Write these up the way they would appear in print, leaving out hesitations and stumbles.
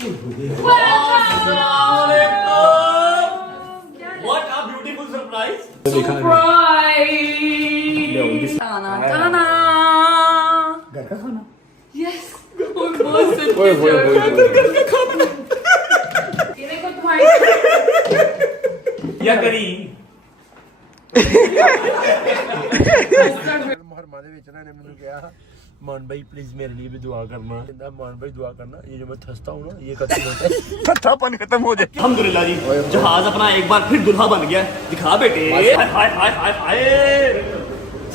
What a beautiful surprise! Surprise! Tana tana! घर का खाना Yes! बहुत सच्ची ये देखो तुम्हारी या करी हरमाने बेचना ने मैंने कहा मान भाई प्लीज मेरे लिए भी दुआ करना मान भाई दुआ करना ये जो मैं थसता हूँ ना ये खत्म होता है ठट्ठापन खत्म हो जाए अल्हम्दुलिल्लाह जी जहाज अपना एक बार फिर दुल्हा बन गया दिखा बेटे हाय हाय हाय हाय हाय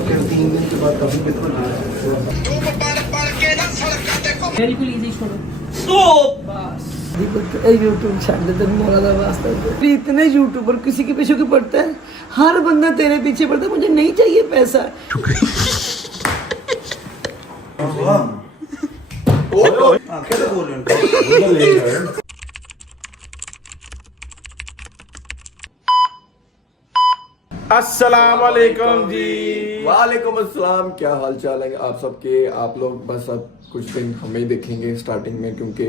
3 दिन के बाद काफी बिल्कुल बिल्कुल इजी छोड़ो स्टॉप यूट्यूब छाड़ दे मौलाना वास्ते इतने यूट्यूबर किसी के पीछे क्यों पड़ता है हर बंदा तेरे पीछे पड़ता है मुझे नहीं चाहिए पैसा आंखें तो बोल रहे हैं अस्सलाम वालेकुम जी। वालेकुम अस्सलाम। क्या हाल चाल है आप सबके? आप लोग बस अब कुछ दिन हमें ही देखेंगे स्टार्टिंग में, क्योंकि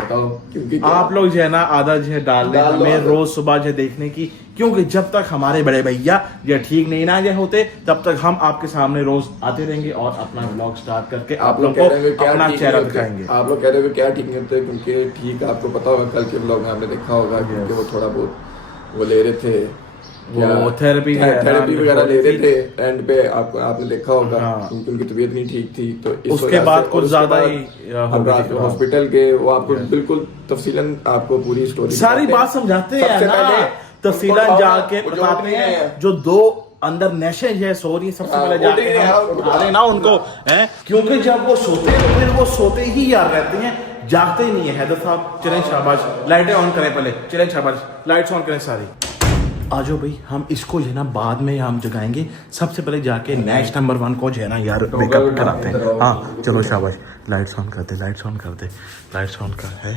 बताओ क्योंकि आप लोग जो है ना आधा जो है डाल दें हमें रोज सुबह जो देखने की, क्योंकि जब तक हमारे बड़े भैया जो ठीक नहीं ना जो होते तब तक हम आपके सामने रोज आते रहेंगे और अपना व्लॉग स्टार्ट करके आप लोग को अपना चेहरा दिखाएंगे। आप लोग कह रहे हो क्या ठीक नहीं होते, क्योंकि ठीक आपको पता होगा कल के व्लॉग में आपने देखा होगा क्योंकि वो थोड़ा बहुत वो ले रहे थे, वो थेरेपी वगैरह ले रहे थे एंड पे आपने देखा होगा क्योंकि उनकी तबीयत नहीं ठीक थी, तो उसके बाद कुछ ज्यादा ही हॉस्पिटल के वो आपको बिल्कुल तफसीलन आपको पूरी स्टोरी सारी बात समझाते हैं ना, तफसीलन जाके बताते हैं जो दो अंदर नशे है सो रही सबसे पहले जाके हम ना उनको है, क्योंकि जब वो सोते हैं तो फिर वो सोते ही याद रहते हैं, जागते ही नहीं है। हैदर साहब चलें शाबाश, लाइटें ऑन करें पहले, चलें शाबाश लाइट्स ऑन करें सारी। आजो भाई हम इसको जो है ना बाद में हम जगाएंगे, सबसे पहले जाके नेक्स्ट नंबर 1 को जो है ना यार मेकअप कराते हैं। हाँ चलो शाबाश, लाइट्स ऑन कर दे, लाइट्स ऑन कर दे, लाइट्स ऑन कर है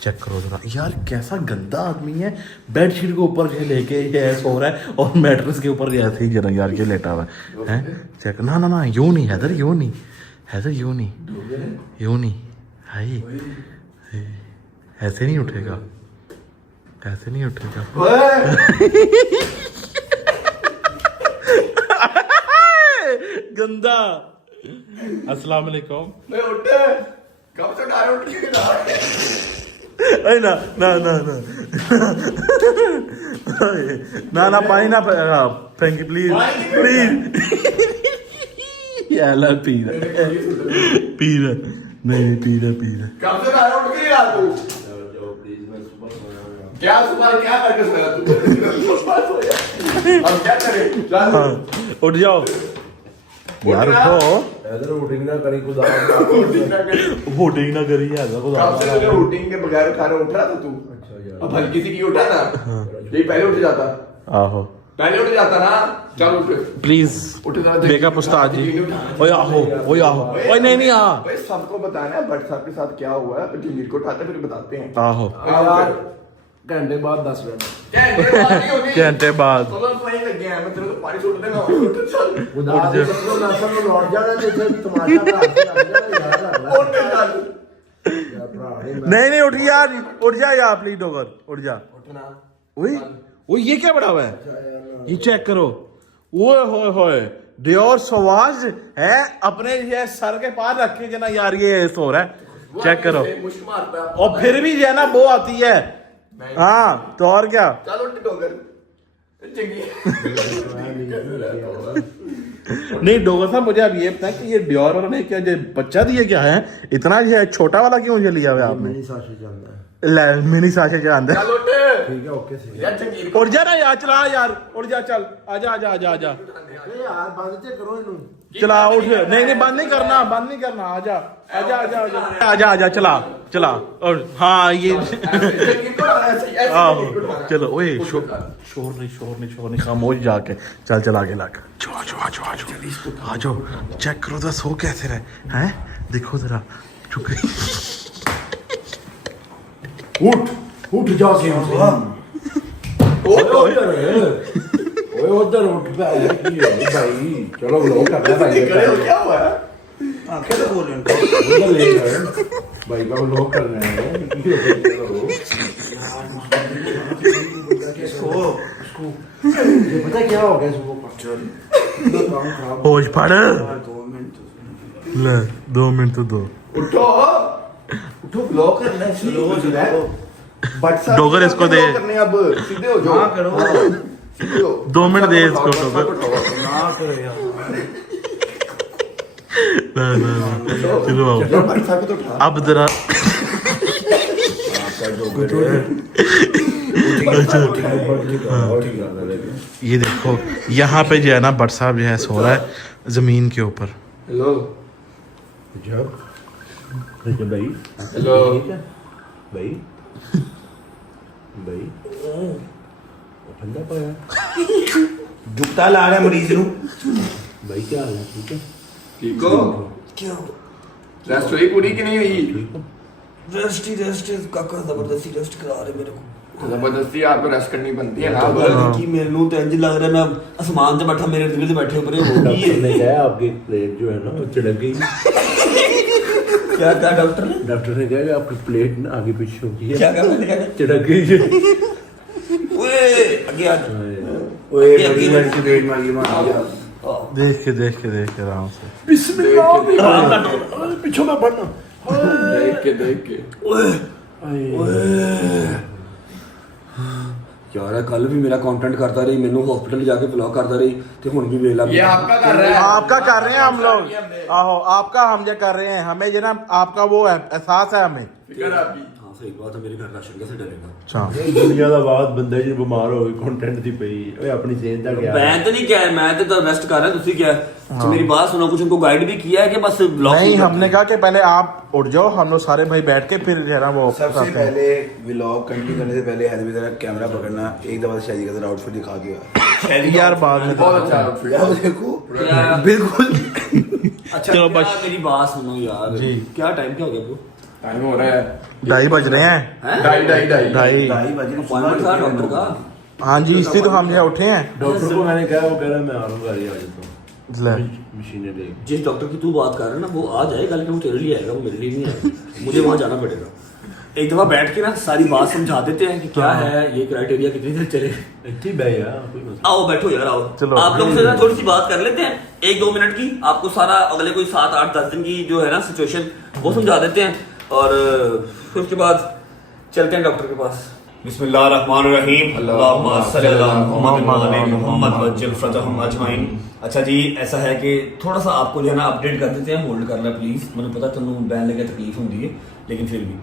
चेक करो जरा यार कैसा गंदा आदमी है, बेडशीट के ऊपर जो लेके सो रहा है और मैट्रेस के ऊपर ऐसे ही जरा यार ये लेटा हुआ है। चेक ना ना ना यूं नहीं हैदर, यूं नहीं हैदर, यूं नहीं, यूं नहीं हाय ऐसे नहीं उठेगा, ऐसे नहीं उठेगा। गंदा। अस्सलाम वालेकुम। कब से उठ ना ना ना ना ना ना पानी ना थैंक यू प्लीज प्लीज याला पी रहा नहीं पी रहा कब से उठ के यार तू क्या सुबह क्या करके सोया तू? अब क्या करें? हाँ, उठ जाओ यार उठो, इधर वोटिंग ना करी खुदा वोटिंग ना करी यार खुदा। कब से तुझे वोटिंग के बगैर खाना उठ रहा था तू? अच्छा यार अब हल्की सी की उठा ना, ये पहले उठ जाता, आहो पहले उठ जाता ना। चल उठ प्लीज उठ जा, मेकअप उस्ताद जी। ओए आहो ओए आहो ओए नहीं नहीं आ भाई सबको बताना है बट साहब के साथ क्या हुआ है, टीम को उठाते फिर बताते हैं। आहो यार घंटे बाद 10 मिनट घंटे बाद चलो तो वहीं लग गया है, मैं तेरे को पानी छोड़ देगा। चल खुदा दे कसम नासर में लौट जाना तो इसे तमाशा का हाथ लग जाना यार उठ चल नहीं नहीं उठ यार, उठ जा यार प्लीज डोगर उठ जा। उठना ओए वो ये क्या बड़ा हुआ है, ये चेक करो। ओए होए होए डियोर सवाज है अपने ये सर के पार रखे जना यार, ये सो रहा है चेक करो। मुश्क मारता है और फिर भी जो है ना वो आती है। हाँ तो और क्या, चल उठ डोगर चंगी। नहीं डोगर साहब मुझे अब ये पता है कि ये डियोर ने क्या जो बच्चा दिया क्या है, इतना जो है छोटा वाला क्यों ये लिया हुआ आपने? मेरी साशे चलता है मिनी साशे जानते चल उठ ठीक है ओके सही यार चंगी उठ जा ना यार, चला यार उठ जा, चल आजा आजा आजा आजा यार बंद ते करो इनु चला उठ, नहीं नहीं बंद नहीं करना, बंद नहीं करना, आजा आजा आजा आजा आजा आजा चला चला। और हाँ ये आहो चलो ओए शोर नहीं खामोश जाके चल चल आगे लाकर आ जाओ चेक करो तो सो कैसे रहे हैं, देखो जरा चुप उठ जा से ओए उधर उठ भाई चलो लोग कर रहा है क्या हुआ है? आंखें तो बोल रहे हैं भाई का लोग कर रहे हैं ये पता क्या हो गया इसको होश पड़ ले 2 मिनट तो दो उठो उठो ब्लॉक करना है स्लो हो जाए बट डोगर इसको दे। करने अब सीधे हो जाओ करो। सीधे हो 2 मिनट दे इसको डोगर ना करो यार ना चलो आओ यार भाई साहब को तो उठा अब जरा ये देखो यहाँ पे जो है ना भट्ट साहब जो है सो रहा है जमीन के ऊपर। हेलो जब भाई हेलो भाई भाई ठंडा पाया जुगता ला रहा है मरीज नू भाई क्या हाल है ठीक है ठीक हो क्या रेस्ट हुई पूरी कि नहीं हुई रेस्ट काका जबरदस्ती रेस्ट करा रहे मेरे को जबरदस्ती आपको रेस्ट करनी बनती है ना कि मेरे ਨੂੰ तो इंज लग रहा है मैं आसमान से बैठा मेरे दिल से बैठे ऊपर हो गई डॉक्टर है ने कहा आपकी प्लेट जो है ना वो चिड़क गई क्या क्या डॉक्टर ने डॉक्टर ने कहा कि आपकी प्लेट ना आगे पीछे हो गई है क्या क्या मैंने कहा चिड़क गई है ओए आगे आ ओए बड़ी लड़की प्लेट मांगी देख के आराम से पीछे में पड़ना देख के यार कल भी मेरा कंटेंट करता रही मैनू हॉस्पिटल जाके ब्लॉग करता रही ते हुन भी वेला ये आपका कर रहा है आपका कर रहे हैं हम लोग आहो आपका हम जो कर रहे हैं हमें जो ना आपका वो है एहसास है हमें। फिक्र है आपकी हां सही बात है मेरे घर राशन कैसे डरेगा अच्छा ਇਹ ਦੁਨੀਆ ਦਾ ਬਾਤ ਬੰਦੇ ਜੀ ਬਿਮਾਰ ਹੋ ਗਏ ਕੰਟੈਂਟ ਦੀ ਪਈ ਓਏ ਆਪਣੀ ਸਿਹਤ ਦਾ क्या मैं तो नहीं क्या मैं तो रेस्ट कर रहा है तुसी क्या तो मेरी बात सुनो कुछ उनको गाइड भी किया है कि बस ब्लॉग नहीं हमने कहा कि पहले आप उठ जाओ हम लोग सारे भाई बैठ के फिर जो है ना वो सबसे करते हैं। पहले व्लॉग कंटिन्यू करने से पहले हैदर जरा कैमरा पकड़ना एक दफा शादी का जरा आउटफिट दिखा के यार बाद में बहुत अच्छा outfit है। यार देखो यार। बिल्कुल अच्छा चलो क्या बस। मेरी बात सुनो यार जी। क्या टाइम क्या हो गया ब्रो टाइम हो रहा है 2:30 बज रहे हैं हैं 2:30 2:30 ढाई बजे अपॉइंटमेंट था डॉक्टर का हाँ जी इसलिए तो हम जो उठे हैं डॉक्टर को मैंने कहा वो कह रहा है मैं आ रहा हूँ गाड़ी आ जाता हूँ ले। मशीनें ले जिस डॉक्टर की तू बात कर रहा है ना वो आ जाएगा लेकिन वो तेरे लिए आएगा वो मेरे लिए नहीं आएगा मुझे वहां जाना पड़ेगा एक दफा बैठ के ना सारी बात समझा देते हैं कि क्या है ये क्राइटेरिया कितनी देर चले ਇੱਥੇ ਬੈ ਯਾਰ ਕੋਈ ਮਸਲਾ आओ बैठो यार आओ चलो। आप लोगों से ना थोड़ी सी बात कर लेते हैं 1-2 मिनट की आपको सारा अगले कोई 7-8-10 दिन की जो है ना सिचुएशन वो समझा देते हैं और फिर उसके बाद चलते हैं डॉक्टर के पास बिस्मिल्लाहिर्रहमानिर्रहीम अल्लाहुम्मा सल्ली अला मुहम्मद वज्जिल फरजहम अजमाइन। अच्छा जी ऐसा है कि थोड़ा सा आपको जो है ना अपडेट कर देते हैं होल्ड कर लें प्लीज मुझे पता तुम बैन लगे तकलीफ होती है लेकिन फिर भी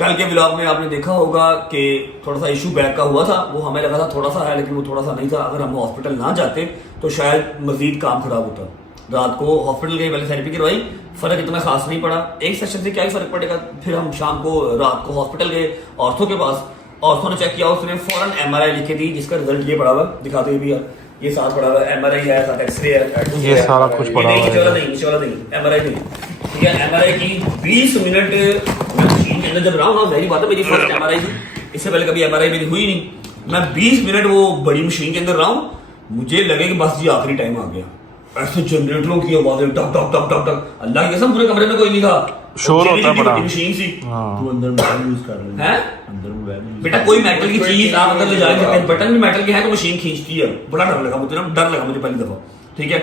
कल के व्लॉग में आपने देखा होगा कि थोड़ा सा इशू बैक का हुआ था वो हमें लगा था थोड़ा सा है लेकिन वो थोड़ा सा नहीं था अगर हम हॉस्पिटल ना जाते तो शायद मजीद काम खराब होता। रात को हॉस्पिटल गए पहले थेरेपी करवाई फर्क इतना खास नहीं पड़ा एक सेशन से क्या ही फर्क पड़ेगा फिर हम शाम को रात को हॉस्पिटल गए ऑर्थो के पास ऑर्थो ने चेक किया उसने फौरन MRI लिखे दी जिसका रिजल्ट ये पड़ा हुआ दिखाते हुए भी यार ये साथ पड़ा हुआ MRI है साथ एक्सरे है ये सारा कुछ पड़ा हुआ है। नीचे वाला नहीं MRI नहीं ठीक है MRI की 20 मिनट मैं मशीन के अंदर जब रहा हूँ ना वही बात है मेरी फर्स्ट MRI थी इससे पहले कभी MRI मेरी हुई नहीं मैं 20 मिनट वो बड़ी मशीन के अंदर रहा हूँ मुझे लगे कि बस जी आखिरी टाइम आ गया ऐसे जनरेटरों की आवाजें टक टक टक टक टक अल्लाह की कसम पूरे कमरे में कोई नहीं था शोर होता है बड़ा। मशीन सी तू अंदर मोबाइल यूज कर ले है अंदर मोबाइल बेटा कोई मेटल की चीज आप अंदर ले जाएंगे बटन भी मेटल के है तो मशीन खींचती है बड़ा डर लगा मुझे ना डर लगा मुझे पहली दफा ठीक है।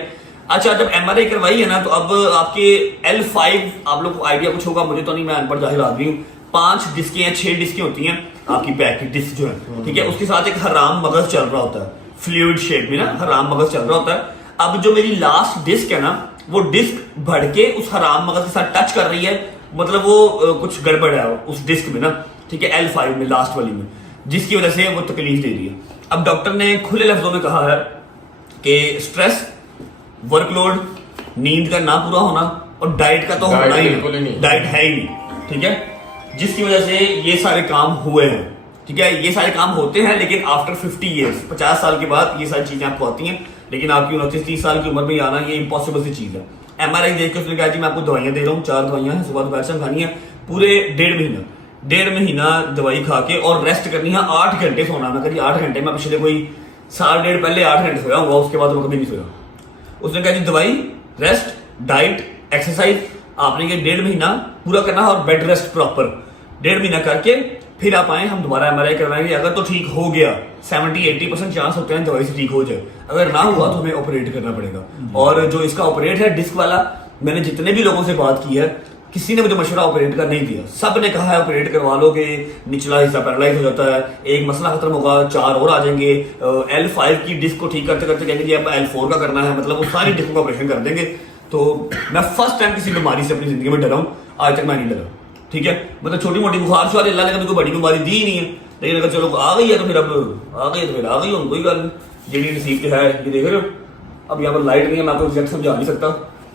अच्छा जब MRI करवाई है ना तो अब आपके L5 आप लोग को आइडिया कुछ होगा मुझे तो नहीं मैं अनपढ़ जाहिर आदमी हूँ 5 डिस्कें या 6 डिस्कें होती हैं आपकी बैक की डिस्क जो है ठीक है उसके साथ एक हराम मगज चल रहा होता है फ्लूइड शेप में ना हराम मगज चल रहा होता है। अब जो मेरी लास्ट डिस्क है ना वो डिस्क बढ़ के उस हराम मगज के साथ टच कर रही है मतलब वो कुछ गड़बड़ है उस डिस्क में ना ठीक है L5 में लास्ट वाली में जिसकी वजह से वो तकलीफ दे रही है। अब डॉक्टर ने खुले लफ्जों में कहा है कि स्ट्रेस वर्कलोड नींद का ना पूरा होना और डाइट का तो होना ही नहीं डाइट है ही नहीं ठीक है जिसकी वजह से ये सारे काम हुए हैं ठीक है ये सारे काम होते हैं लेकिन आफ्टर 50 ईयर्स 50 साल के बाद ये सारी चीजें आपको आती हैं लेकिन आपकी 29-30 साल की उम्र में आना ये इम्पॉसिबल सी चीज है। MRI देख के उसने कहा जी मैं आपको दवाइयां दे रहा हूँ 4 दवाइयां हैं सुबह दोपहर शाम खानी है पूरे 1.5 महीना दवाई खा के और रेस्ट करनी है 8 घंटे सोना मैं कभी 8 घंटे में पिछले कोई 1.5 साल पहले 8 घंटे सोया होगा उसके बाद मैं कभी नहीं सोया। उसने कहा जी दवाई रेस्ट डाइट एक्सरसाइज आपने ये 1.5 महीना पूरा करना है और बेड रेस्ट प्रॉपर 1.5 महीना करके फिर आप आए, हम दोबारा MRI करवाएंगे। अगर तो ठीक हो गया 70-80% चांस होते हैं दवाई से ठीक हो जाए, अगर ना हुआ तो हमें ऑपरेट करना पड़ेगा। और जो इसका ऑपरेट है डिस्क वाला, मैंने जितने भी लोगों से बात की है किसी ने मुझे मशवरा ऑपरेट का नहीं दिया, सब ने कहा है ऑपरेट करवा लो कि निचला हिस्सा पैरालाइज हो जाता है, एक मसला खत्म होगा, 4 और आ जाएंगे। L5 की डिस्क को ठीक करते करते कहेंगे अब L4 का करना है, मतलब वो सारी डिस्क का ऑपरेशन कर देंगे। तो मैं फर्स्ट टाइम किसी बीमारी से अपनी जिंदगी में डरा हूँ, आज तक मैं नहीं डरा। ठीक है, मतलब छोटी मोटी बुखार शुखार अल्लाह ने कभी कोई बड़ी बीमारी दी ही नहीं है, लेकिन अगर चलो आ गई है तो फिर अब आ गई तो फिर आ गई, कोई गल नहीं। जी नसीब के है, ये देख रहे हो। अब यहाँ पर लाइट नहीं है, मैं आपको एग्जैक्ट समझा नहीं सकता,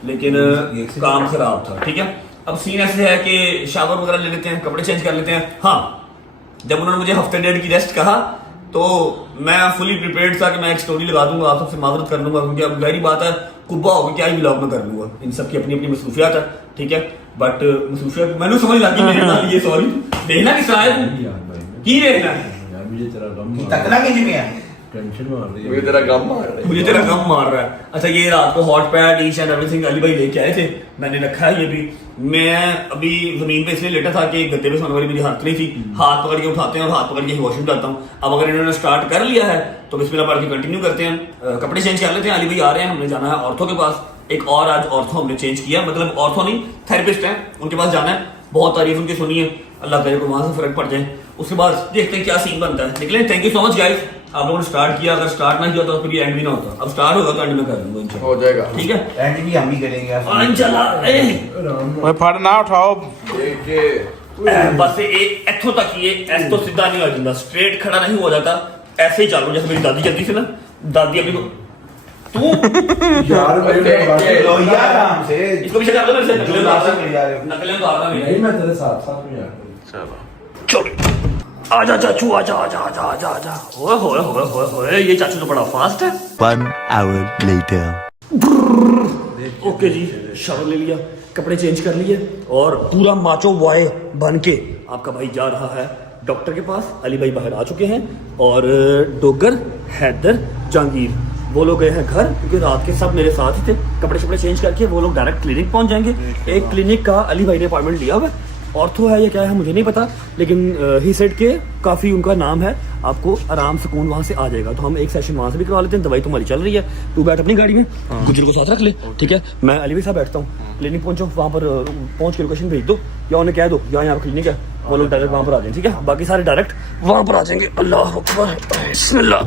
लेकिन काम खराब था। ठीक है, अब सीन ऐसे है कि शावर वगैरह ले लेते हैं, कपड़े चेंज कर लेते हैं। हाँ, जब उन्होंने मुझे हफ्ते 1.5 की रेस्ट कहा तो मैं फुली प्रिपेयर्ड था कि मैं एक स्टोरी लगा दूंगा, आप सबसे माजरत कर लूंगा, क्योंकि अब गहरी बात है कुब्बा होगा क्या ही ब्लॉग में कर लूंगा, इन सबकी अपनी अपनी मसरूफियात है। ठीक है, बट मसरूफियात मैंने समझ लगी मेरे नाल ये, सॉरी देखना किस तरह है की देखना है यार, मुझे तेरा गम तकना किसी में है, टेंशन मार रही है, मुझे तेरा गम मार रहा है। मुझे तेरा गम मार रहा है। अच्छा, ये रात को hot pad each and everything Ali भाई लेके आए थे, मैंने रखा है ये भी। मैं अभी जमीन पे इसलिए लेटा था कि गद्दे पे सोने वाली मेरी हाथ नहीं थी, हाथ पकड़ के उठाते हैं और हाथ पकड़ के वॉशरूम जाता हूँ। अब अगर इन्होंने स्टार्ट कर लिया है तो बिस्मिल्लाह पढ़ के कंटिन्यू करते हैं, कपड़े चेंज कर लेते हैं। अली भाई आ रहे हैं, हमने जाना है ऑर्थो के पास। एक और आज ऑर्थो हमने चेंज किया, मतलब ऑर्थो नहीं थेरेपिस्ट है, उनके पास जाना है। बहुत तारीफ उनकी सुनी है, अल्लाह करे को वहां से फर्क पड़ जाए। उसके बाद देखते हैं क्या सीन बनता है, निकले। Thank you so much guys, आप लोगों ने स्टार्ट किया, अगर स्टार्ट ना किया तो फिर ये एंड भी ना होता। अब स्टार्ट होगा तो एंड में कर दूंगा इंशाल्लाह, हो जाएगा। ठीक है। एंड भी हम ही करेंगे यार। ओए फड़ ना उठाओ। देखिए बस एक इथों तक ये ऐसे तो सीधा नहीं हो जाता, स्ट्रेट खड़ा नहीं हो जाता, ऐसे ही चालू जैसे मेरी दादी चलती थी ना। दादी अभी तू यार मेरे लो यार आराम से, इसको पीछे कर लो मेरे से, नकलें उतारता कर जा रहे हो। नकलें उतारता नहीं, नहीं। मैं तेरे साथ साथ में यार। चलो आजा चाचू, आजा आजा आजा आजा आजा। ओए होए होए होए होए, ये चाचू तो बड़ा फास्ट है। 1 hour later. ओके जी, शावर ले लिया, कपड़े चेंज कर लिए और पूरा माचो बॉय बन के आपका भाई जा रहा है डॉक्टर के पास। अली भाई बाहर आ चुके हैं और डोगर, हैदर, जहांगीर वो लोग गए हैं घर, क्योंकि रात के सब मेरे साथ ही थे। कपड़े शपड़े चेंज करके वो लोग डायरेक्ट क्लिनिक पहुंच जाएंगे। एक क्लिनिक का अली भाई ने अपॉइंटमेंट लिया हुआ है, ऑर्थो है या क्या है मुझे नहीं पता, लेकिन ही सेड के काफ़ी उनका नाम है, आपको आराम सुकून वहाँ से आ जाएगा। तो हम एक सेशन वहाँ से भी करवा लेते हैं। दवाई तुम्हारी चल रही है, तू बैठ अपनी गाड़ी में, गुजर को साथ रख ले, ठीक है। मैं अली भाई साहब बैठता हूँ, क्लिनिक पहुँचो, वहाँ पर पहुँच के लोकेशन भेज दो या उन्हें कह दो यहाँ क्लिनिक है, वो लोग डायरेक्ट वहाँ पर आ जाएंगे, ठीक है। बाकी सारे डायरेक्ट वहाँ पर आ जाएंगे। अल्लाह अकबर, बिस्मिल्लाह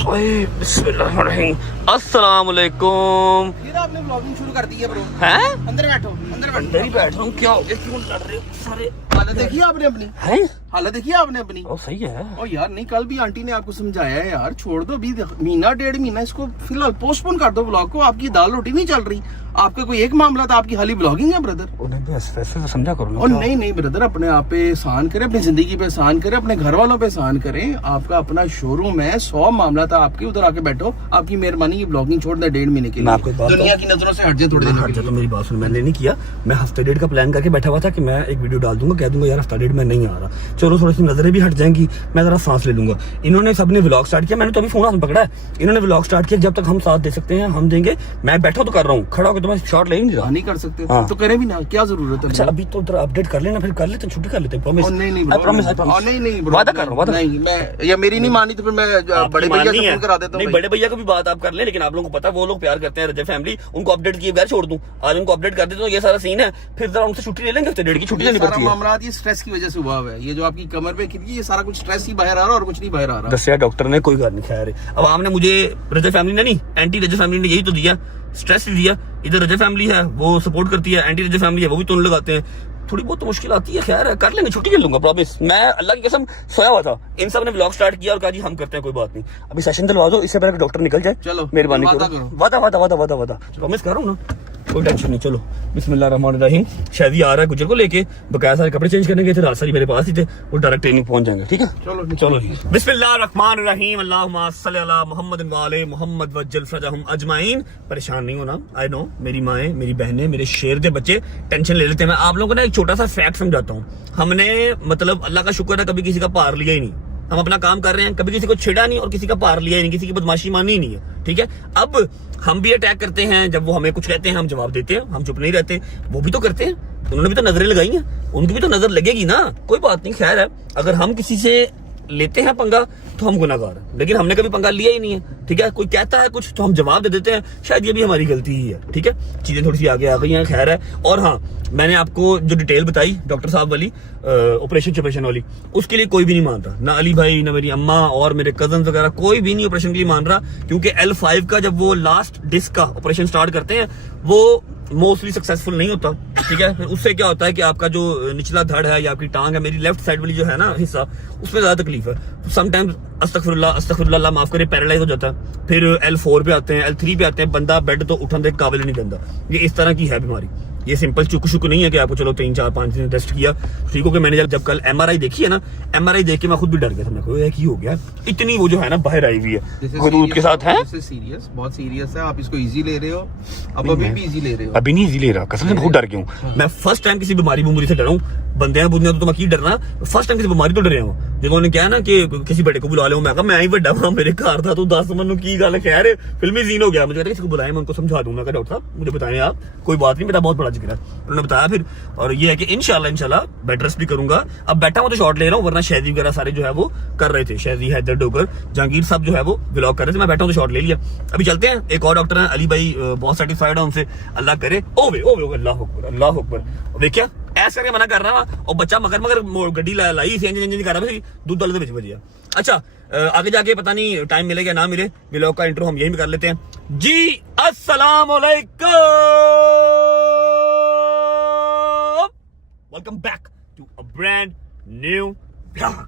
बिस्मिल्लाहिर्रहमानिर्रहीम, अस्सलाम वालेकुम। फिर आपने ब्लॉगिंग शुरू कर दी है ब्रो। हैं? अंदर बैठो, अंदर बैठो। अंदर ही बैठ रहा हूँ, क्या हो गया, क्यों लड़ रहे हो सारे? हालत देखी आपने अपनी, हैं? हालत देखी आपने अपनी। ओ सही है। ओ यार नहीं, कल भी आंटी ने आपको समझाया है यार, छोड़ दो अभी महीना 1.5 महीना इसको फिलहाल पोस्टपोन कर दो ब्लॉग को। आपकी दाल रोटी नहीं चल रही, आपका कोई एक मामला था, आपकी खाली ब्लॉगिंग है ब्रदर। वैसे समझा करो ना। और नहीं नहीं ब्रदर, अपने आप पे एहसान करें, अपनी जिंदगी पे एहसान करें, अपने घर वालों पे एहसान करें। आपका अपना शोरूम है, 100 मामला था आपके, उधर आके बैठो। आपकी मेहरबानी की ब्लॉगिंग छोड़ दे 1.5 महीने के मैं आपको एक लिए, बात दुनिया की नजरों से हट जाए थोड़े दिन हट जा। तो मेरी बात सुन, मैंने नहीं किया, मैं हफ्ते 1.5 का प्लान करके बैठा हुआ था कि मैं एक वीडियो डाल दूंगा, कह दूंगा यार हफ्ता 1.5 मैं नहीं आ रहा, चलो थोड़ी सी नजरें भी हट जाएंगी, मैं जरा सांस ले लूंगा। इन्होंने सबने व्लॉग स्टार्ट किया, मैंने तो अभी फोन हाथ में पकड़ा है, इन्होंने व्लॉग स्टार्ट किया। जब तक हम साथ दे सकते हैं हम देंगे, मैं बैठा तो कर रहा हूँ, खड़ा होकर तो मैं शॉट ले ही नहीं रहा। नहीं कर सकते हाँ। तो करें भी ना, क्या जरूरत है। अच्छा अभी तो जरा अपडेट कर लेना, फिर कर लेते हैं, छुट्टी कर लेते हैं, प्रॉमिस। नहीं नहीं आई प्रॉमिस, आई नहीं नहीं प्रॉमिस, वादा कर रहा हूं, वादा। नहीं, मैं या मेरी नहीं मानी तो फिर मैं बड़े भैया से फोन करा देता हूँ। नहीं, बड़े भैया को भी बात आप कर ले, लेकिन आप लोगों को पता है वो लोग प्यार करते हैं रजब फैमिली, उनको अपडेट किए बगैर छोड़ दूं। आज उनको अपडेट कर देता हूं, ये सारा सीन है, फिर जरा उनसे छुट्टी ले लेंगे, हफ्ते 1.5 की छुट्टी लेनी पड़ती है। मामला ये स्ट्रेस की वजह से हुआ है, ये जो आपकी कमर पे खिड़की, ये सारा कुछ स्ट्रेस ही बाहर आ रहा है और कुछ नहीं बाहर आ रहा। दसिया डॉक्टर ने, कोई बात नहीं, खैर अब आपने मुझे रजब फैमिली ने नहीं, एंटी रजब फैमिली ने यही तो दिया, स्ट्रेस ही दिया। इधर रजब फैमिली है वो सपोर्ट करती है, एंटी रजब फैमिली है वो भी तो लगाते हैं। थोड़ी बहुत तो मुश्किल आती है, खैर कर लेंगे, छुट्टी कर लूंगा, प्रॉमिस। मैं अल्लाह की कसम सोया हुआ था, इन सब ने व्लॉग स्टार्ट किया और कहा जी हम करते हैं, कोई बात नहीं। अभी सेशन दिलवा दो, इससे पहले डॉक्टर निकल जाए, चलो मेहरबानी वादा करो। करो। वादा वादा वादा वादा वादा प्रॉमिस कर रहा हूँ ना, कोई टेंशन नहीं। चलो बिस्मिल्लाहिर्रहमानिर्रहीम। शादी आ रहा है गुजर को लेके, बकाया सारे कपड़े चेंज करने गए थे, रात सारी मेरे पास ही थे, वो डायरेक्ट ट्रेनिंग पहुंच जाएंगे, ठीक है। चलो चलो बिस्मिल्लाहिर्रहमानिर्रहीम, अल्लाहुम्मा सल्ली अला मुहम्मद व आले मुहम्मद वज्जल फरजहुम अजमाइन। परेशान नहीं होना, आई नो, मेरी माएँ, मेरी बहनें, मेरे शेर दे बच्चे टेंशन ले लेते हैं। मैं आप लोगों को ना एक छोटा सा फैक्ट समझाता हूँ। हमने मतलब अल्लाह का शुक्र है कभी किसी का पार लिया ही नहीं, हम अपना काम कर रहे हैं, कभी किसी को छेड़ा नहीं और किसी का पार लिया ही नहीं, किसी की बदमाशी मानी ही नहीं है, ठीक है। अब हम भी अटैक करते हैं, जब वो हमें कुछ कहते हैं हम जवाब देते हैं, हम चुप नहीं रहते, वो भी तो करते हैं। उन्होंने भी तो नजरें लगाई हैं, उनकी भी तो नजर लगेगी ना। कोई बात नहीं, खैर है। अगर हम किसी से लेते हैं पंगा तो हम गुनाहगार हैं, लेकिन हमने कभी पंगा लिया ही नहीं है, ठीक है। कोई कहता है कुछ तो हम जवाब दे देते हैं, शायद ये भी हमारी गलती ही है, ठीक है। चीजें थोड़ी सी आगे आ गई हैं, खैर है। और हाँ, मैंने आपको जो डिटेल बताई डॉक्टर साहब वाली, ऑपरेशन वाली, उसके लिए कोई भी नहीं मान रहा, ना अली भाई, ना मेरी अम्मा और मेरे कजन वगैरह, कोई भी नहीं ऑपरेशन के लिए मान रहा, क्योंकि L5 का जब वो लास्ट डिस्क का ऑपरेशन स्टार्ट करते हैं वो मोस्टली सक्सेसफुल नहीं होता, ठीक है। फिर उससे क्या होता है कि आपका जो निचला धड़ है या आपकी टांग है, मेरी लेफ्ट साइड वाली जो है ना हिस्सा, उसमें ज्यादा तकलीफ है। समटाइम्स अस्तगफिरुल्लाह अल्लाह माफ करे, पैरालाइज हो जाता है। फिर L4 पे आते हैं, L3 पे आते हैं, बंदा बेड तो उठने के काबिल नहीं बनता। ये इस तरह की है बीमारी। ये सिंपल चुक नहीं है कि आपको चलो 3 4 5 दिन टेस्ट किया ठीक हो गया। मैंने जब कल MRI देखी है ना, MRI देख के मैं खुद भी डर गया था। मैं कहा की हो गया, इतनी वो जो है ना बाहर आई हुई है, हदूद के साथ है। सीरियस, बहुत सीरियस है। आप इसको इजी ले रहे हो, अब अभी भी इजी ले रहे हो? अभी नहीं इजी ले रहा, कसम से बहुत डर गया हूँ। मैं फर्स्ट टाइम किसी बीमारी से डरा हूँ। बंदे बुंदे तो मैं की डरना, फर्स्ट टाइम किसी बीमारी तो डरे हूँ। जब उन्होंने कहा ना कि किसी बड़े को बुला लो, मैं कहा मैं ही बड़ा वहां मेरे घर था तो 10 मन की गल खैर फिल्मी सीन हो गया। मुझे कहते किसी को बुलाया, मैं उनको समझा दूंगा कि डॉक्टर साहब मुझे बताएं आप, कोई बात नहीं, मेरा बहुत बड़ा जिक्र है। उन्होंने बताया फिर, और ये है कि इंशाल्लाह बेड रेस्ट भी करूंगा। अब बैठा हूं तो शॉट ले रहा हूँ, वरना शहदी वगैरह सारे जो है वो कर रहे थे, शहदी हैदर डोगर जहांगीर साहब जो है वो व्लॉग कर रहे थे, मैं बैठा हूं तो शॉट ले लिया। अभी चलते हैं, एक और डॉक्टर है अली भाई, बहुत सेटिस्फाइड है उनसे, अल्लाह करे। ओवे अल्लाह अकबर। देखिया ऐसा करके मना कर रहा है और बच्चा मगर गड्डी लाई थी, इंजन कर रहा था, दूध वाले बच बजिया। अच्छा, आगे जाके पता नहीं टाइम मिलेगा ना मिले, व्लॉग का इंट्रो हम यही भी कर लेते हैं जी। अस्सलाम वालेकुम, welcome back to a brand new vlog.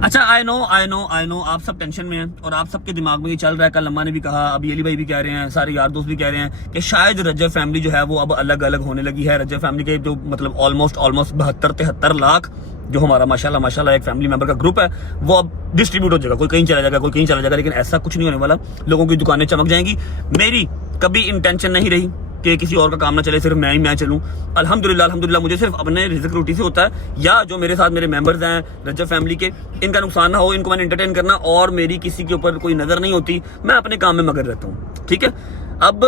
अच्छा, आई नो आप सब टेंशन में हैं और आप सबके दिमाग में ये चल रहा है। कल अम्मा ने भी कहा, अभी अली भाई भी कह रहे हैं, सारे यार दोस्त भी कह रहे हैं कि शायद रजब फैमिली जो है वो अब अलग अलग होने लगी है। रजब फैमिली के जो मतलब ऑलमोस्ट 72-73 लाख जो हमारा माशाल्लाह एक फैमिली मेंबर का ग्रुप है, वो अब डिस्ट्रीब्यूट हो जाएगा। कोई कहीं चला जाएगा, कोई कहीं चला जाएगा, लेकिन ऐसा कुछ नहीं होने वाला। लोगों की दुकानें चमक जाएंगी। मेरी कभी इंटेंशन नहीं रही कि किसी और का काम ना चले, सिर्फ मैं चलूं। अल्हम्दुलिल्लाह मुझे सिर्फ अपने रिज़्क रोटी से होता है, या जो मेरे साथ मेरे मेंबर्स हैं रजब फैमिली के, इनका नुकसान ना हो, इनको मैंने एंटरटेन करना, और मेरी किसी के ऊपर कोई नजर नहीं होती। मैं अपने काम में मगन रहता हूँ, ठीक है। अब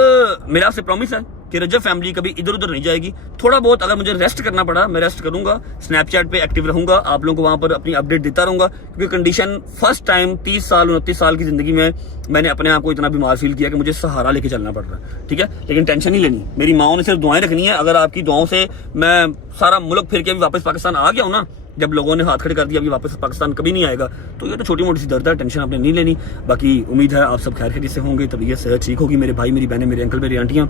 मेरा आपसे प्रॉमिस है कि रजब फैमिली कभी इधर उधर नहीं जाएगी। थोड़ा बहुत अगर मुझे रेस्ट करना पड़ा, मैं रेस्ट करूंगा, स्नैपचैट पे एक्टिव रहूंगा, आप लोगों को वहां पर अपनी अपडेट देता रहूंगा, क्योंकि कंडीशन फर्स्ट टाइम 29 साल की जिंदगी में मैंने अपने आप को इतना बीमार फील किया कि मुझे सहारा लेके चलना पड़ रहा है, ठीक है। लेकिन टेंशन नहीं लेनी, मेरी माओ ने सिर्फ दुआएं रखनी है। अगर आपकी दुआओं से मैं सारा मुल्क फिर के भी वापस पाकिस्तान आ गया हूँ ना, जब लोगों ने हाथ खड़े कर दिया अभी वापस पाकिस्तान कभी नहीं आएगा, तो ये तो छोटी मोटी सी दर्द है, टेंशन आपने नहीं लेनी। बाकी उम्मीद है आप सब खैर खैरियत से होंगे, तबीयत सेहत ठीक होगी, मेरे भाई मेरी बहनें मेरे अंकल मेरी आंटियां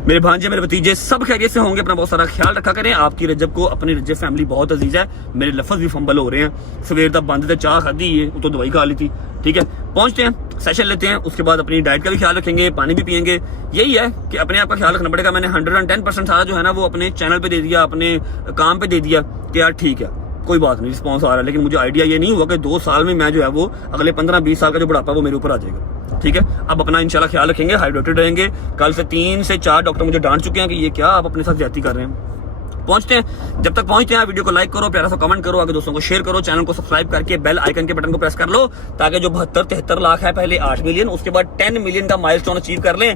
मेरे भांजे मेरे भतीजे सब खैरियत से होंगे। अपना बहुत सारा ख्याल रखा करें। आपकी रजब को अपनी रजब फैमिली बहुत अजीज है। मेरे लफ्ज भी फंबल हो रहे हैं, सवेर तक बंद थे, चाह खादी है तो दवाई खा ली थी, ठीक है। पहुंचते हैं, सेशन लेते हैं, उसके बाद अपनी डाइट का भी ख्याल रखेंगे, पानी भी पियेंगे। यही है कि अपने आप का ख्याल रखना पड़ेगा। मैंने 110% सारा जो है ना वो अपने चैनल पे दे दिया, अपने काम पे दे दिया कि यार ठीक है कोई बात नहीं, रिस्पॉन्स आ रहा है। लेकिन मुझे आइडिया ये नहीं हुआ कि 2 साल में मैं जो है वो अगले 15-20 साल का जो बुढ़ापा वो मेरे ऊपर आ जाएगा, ठीक है। अब अपना इंशाल्लाह ख्याल रखेंगे, हाइड्रेटेड रहेंगे। कल से 3 से 4 डॉक्टर मुझे डांट चुके हैं कि ये क्या आप अपने साथ ज्यादती कर रहे हैं। पहुंचते हैं, जब तक पहुंचते हैं वीडियो को लाइक करो, प्यारा सा कमेंट करो, आगे दोस्तों को शेयर करो, चैनल को सब्सक्राइब करके बेल आइकन के बटन को प्रेस कर लो, ताकि जो 72-73 लाख है, पहले 8 मिलियन, उसके बाद 10 मिलियन का माइलस्टोन अचीव कर लें।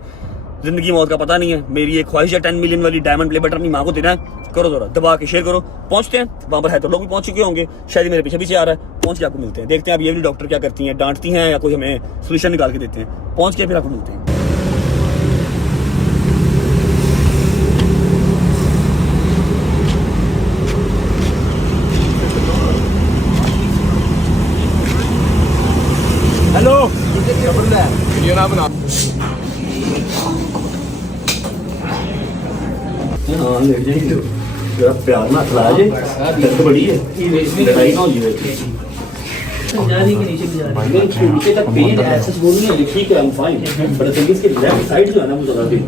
जिंदगी मौत का पता नहीं है, मेरी एक ख्वाहिश है 10 मिलियन वाली डायमंड प्ले बटन अपनी माँ को देना है। करो जरा दबा के शेयर करो। पहुंचते हैं, वहां पर है तो लोग भी पहुंच चुके होंगे, शायद मेरे पीछे आ रहा है। पहुंच के आपको मिलते हैं, देखते हैं अब ये भी डॉक्टर क्या करती हैं, डांटती हैं या कोई हमें सोल्यूशन निकाल के देते हैं। पहुंच के फिर आपको मिलते हैं। हेलो, ये ना बना हाँ लेट जाएंगे, जरा प्यार ना खिलाया जे, दर्द बड़ी है, लड़ाई ना हो जाए। नीचे तक पेन ऐसा बोलनी है, ठीक है, I am fine, but thing is कि लेफ्ट साइड जो है ना वो ज्यादा पेन।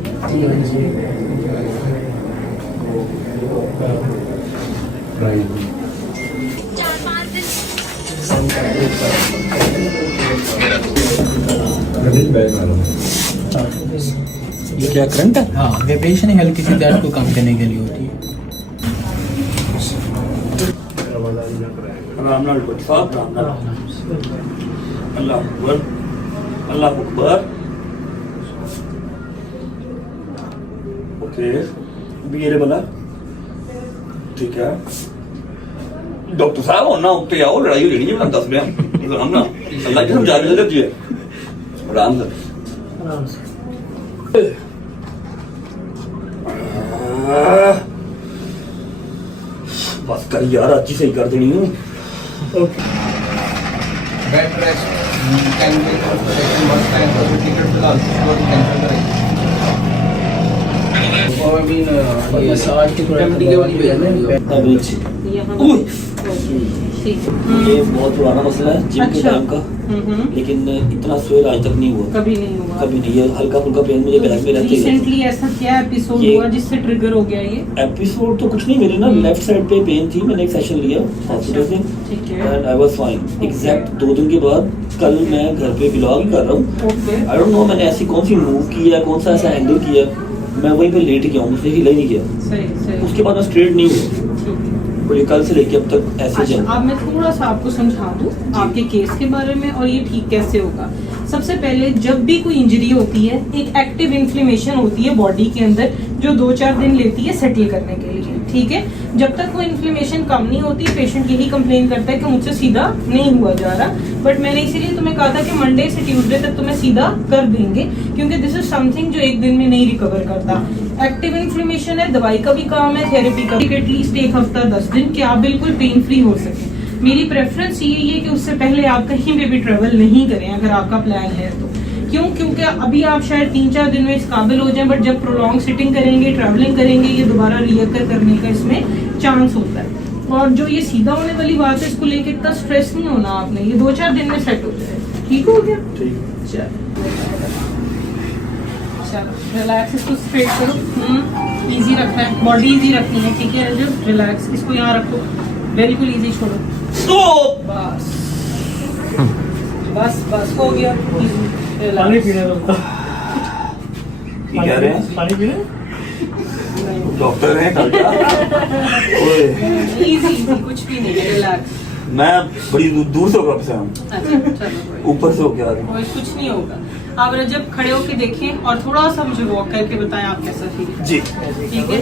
ये क्या करंट है? हाँ, वेब्रेशन है हल्की सी, दर्द को कम करने के लिए होती है। आराम नाल डॉक्टर साहब, आराम नाल। अल्लाह अकबर, अल्लाह अकबर। ओके, भी ये बना ठीक है। डॉक्टर साहब होना उत्ते आओ, लड़ाई हो जानी है, मैं दस रहा आराम ना। अल्लाह की समझा के देती है, आराम से। बस कर यार, आज ही सही कर देनी है। Bed rest can be must time for the ticket फिलहाल और कैंसिल करें और आई मीन मसाज की कमेटी के वाली भेजना ओए, ये बहुत पुराना मसला है जिम के टाइम का, लेकिन इतना स्वेर आज तक नहीं हुआ, कभी नहीं हुआ। कभी नहीं। ये हल्का फुल्का पेन मुझे बैक में रहते हैं। रिसेंटली ऐसा क्या एपिसोड ये- हुआ जिससे ट्रिगर हो गया ये? एपिसोड तो कुछ नहीं, मेरे ना लेफ्ट साइड पे पेन थी, मैंने एक सेशन लिया हॉस्पिटल से ठीक है। And I was fine. Exact 2 दिन के बाद कल मैं घर पे व्लॉग कर रहा हूँ। ओके। आई डोंट नो मैंने ऐसी कौन सी मूव की है, कौन सा ऐसा एंगल किया, मैं वहीं पे लेट गया हूँ, मुझसे हिला ही नहीं गया। सही सही। उसके बाद मैं स्ट्रेट नहीं हुआ, ठीक है। और ये कल से लेके अब तक ऐसे अच्छा, चल। अब मैं थोड़ा सा आपको समझा दूं आपके केस के बारे में और ये ठीक कैसे होगा। सबसे पहले जब भी कोई इंजरी होती है, एक एक्टिव इन्फ्लेमेशन होती है बॉडी के अंदर जो 2-4 दिन लेती है सेटल करने के लिए, ठीक है। जब तक वो इन्फ्लेमेशन कम नहीं होती, पेशेंट यही कंप्लेन करता है कि मुझसे सीधा नहीं हुआ जा रहा। बट मैंने इसीलिए तुम्हें कहा था कि मंडे से ट्यूसडे तक तुम्हें सीधा कर देंगे, क्योंकि दिस इज समथिंग जो एक दिन में नहीं रिकवर करता। एक्टिव इन्फ्लेमेशन है, दवाई का भी काम है, थेरेपी का भी। एटलीस्ट 1 हफ्ता 10 दिन कि आप बिल्कुल पेन फ्री हो सके। मेरी प्रेफरेंस यही है कि उससे पहले आप कहीं पे भी ट्रेवल नहीं करें अगर आपका प्लान है तो। क्यों? क्योंकि अभी आप शायद 3-4 दिन में इस काबिल हो जाएं, बट जब प्रोलॉन्ग सिटिंग करेंगे, ट्रैवलिंग करेंगे, ये दोबारा रीअकर करने का इसमें चांस होता है। और जो ये सीधा होने वाली बात है, इसको लेके इतना स्ट्रेस नहीं होना आपने, ये 2-4 दिन में सेट हो जाए। ठीक हो गया? चलो रिलैक्स, इसको स्ट्रेट करो। इजी रखना है, बॉडी इजी रखनी है, ठीक है। जो रिलैक्स, इसको यहाँ रखो, बिल्कुल इजी छोड़ो। बस बस बस हो गया। पानी पीने दो। कह रहे हैं पानी पीने, डॉक्टर हैं डॉक्टर। इजी इजी, कुछ भी नहीं है, रिलैक्स। मैं बड़ी दूर से होकर से हूँ, अच्छा चलो, ऊपर से होके आ रहा हूँ। और कुछ नहीं होगा। आप रजब खड़े होके देखें और थोड़ा सा मुझे वॉक करके बताएं आप कैसा फील जी ठीक है।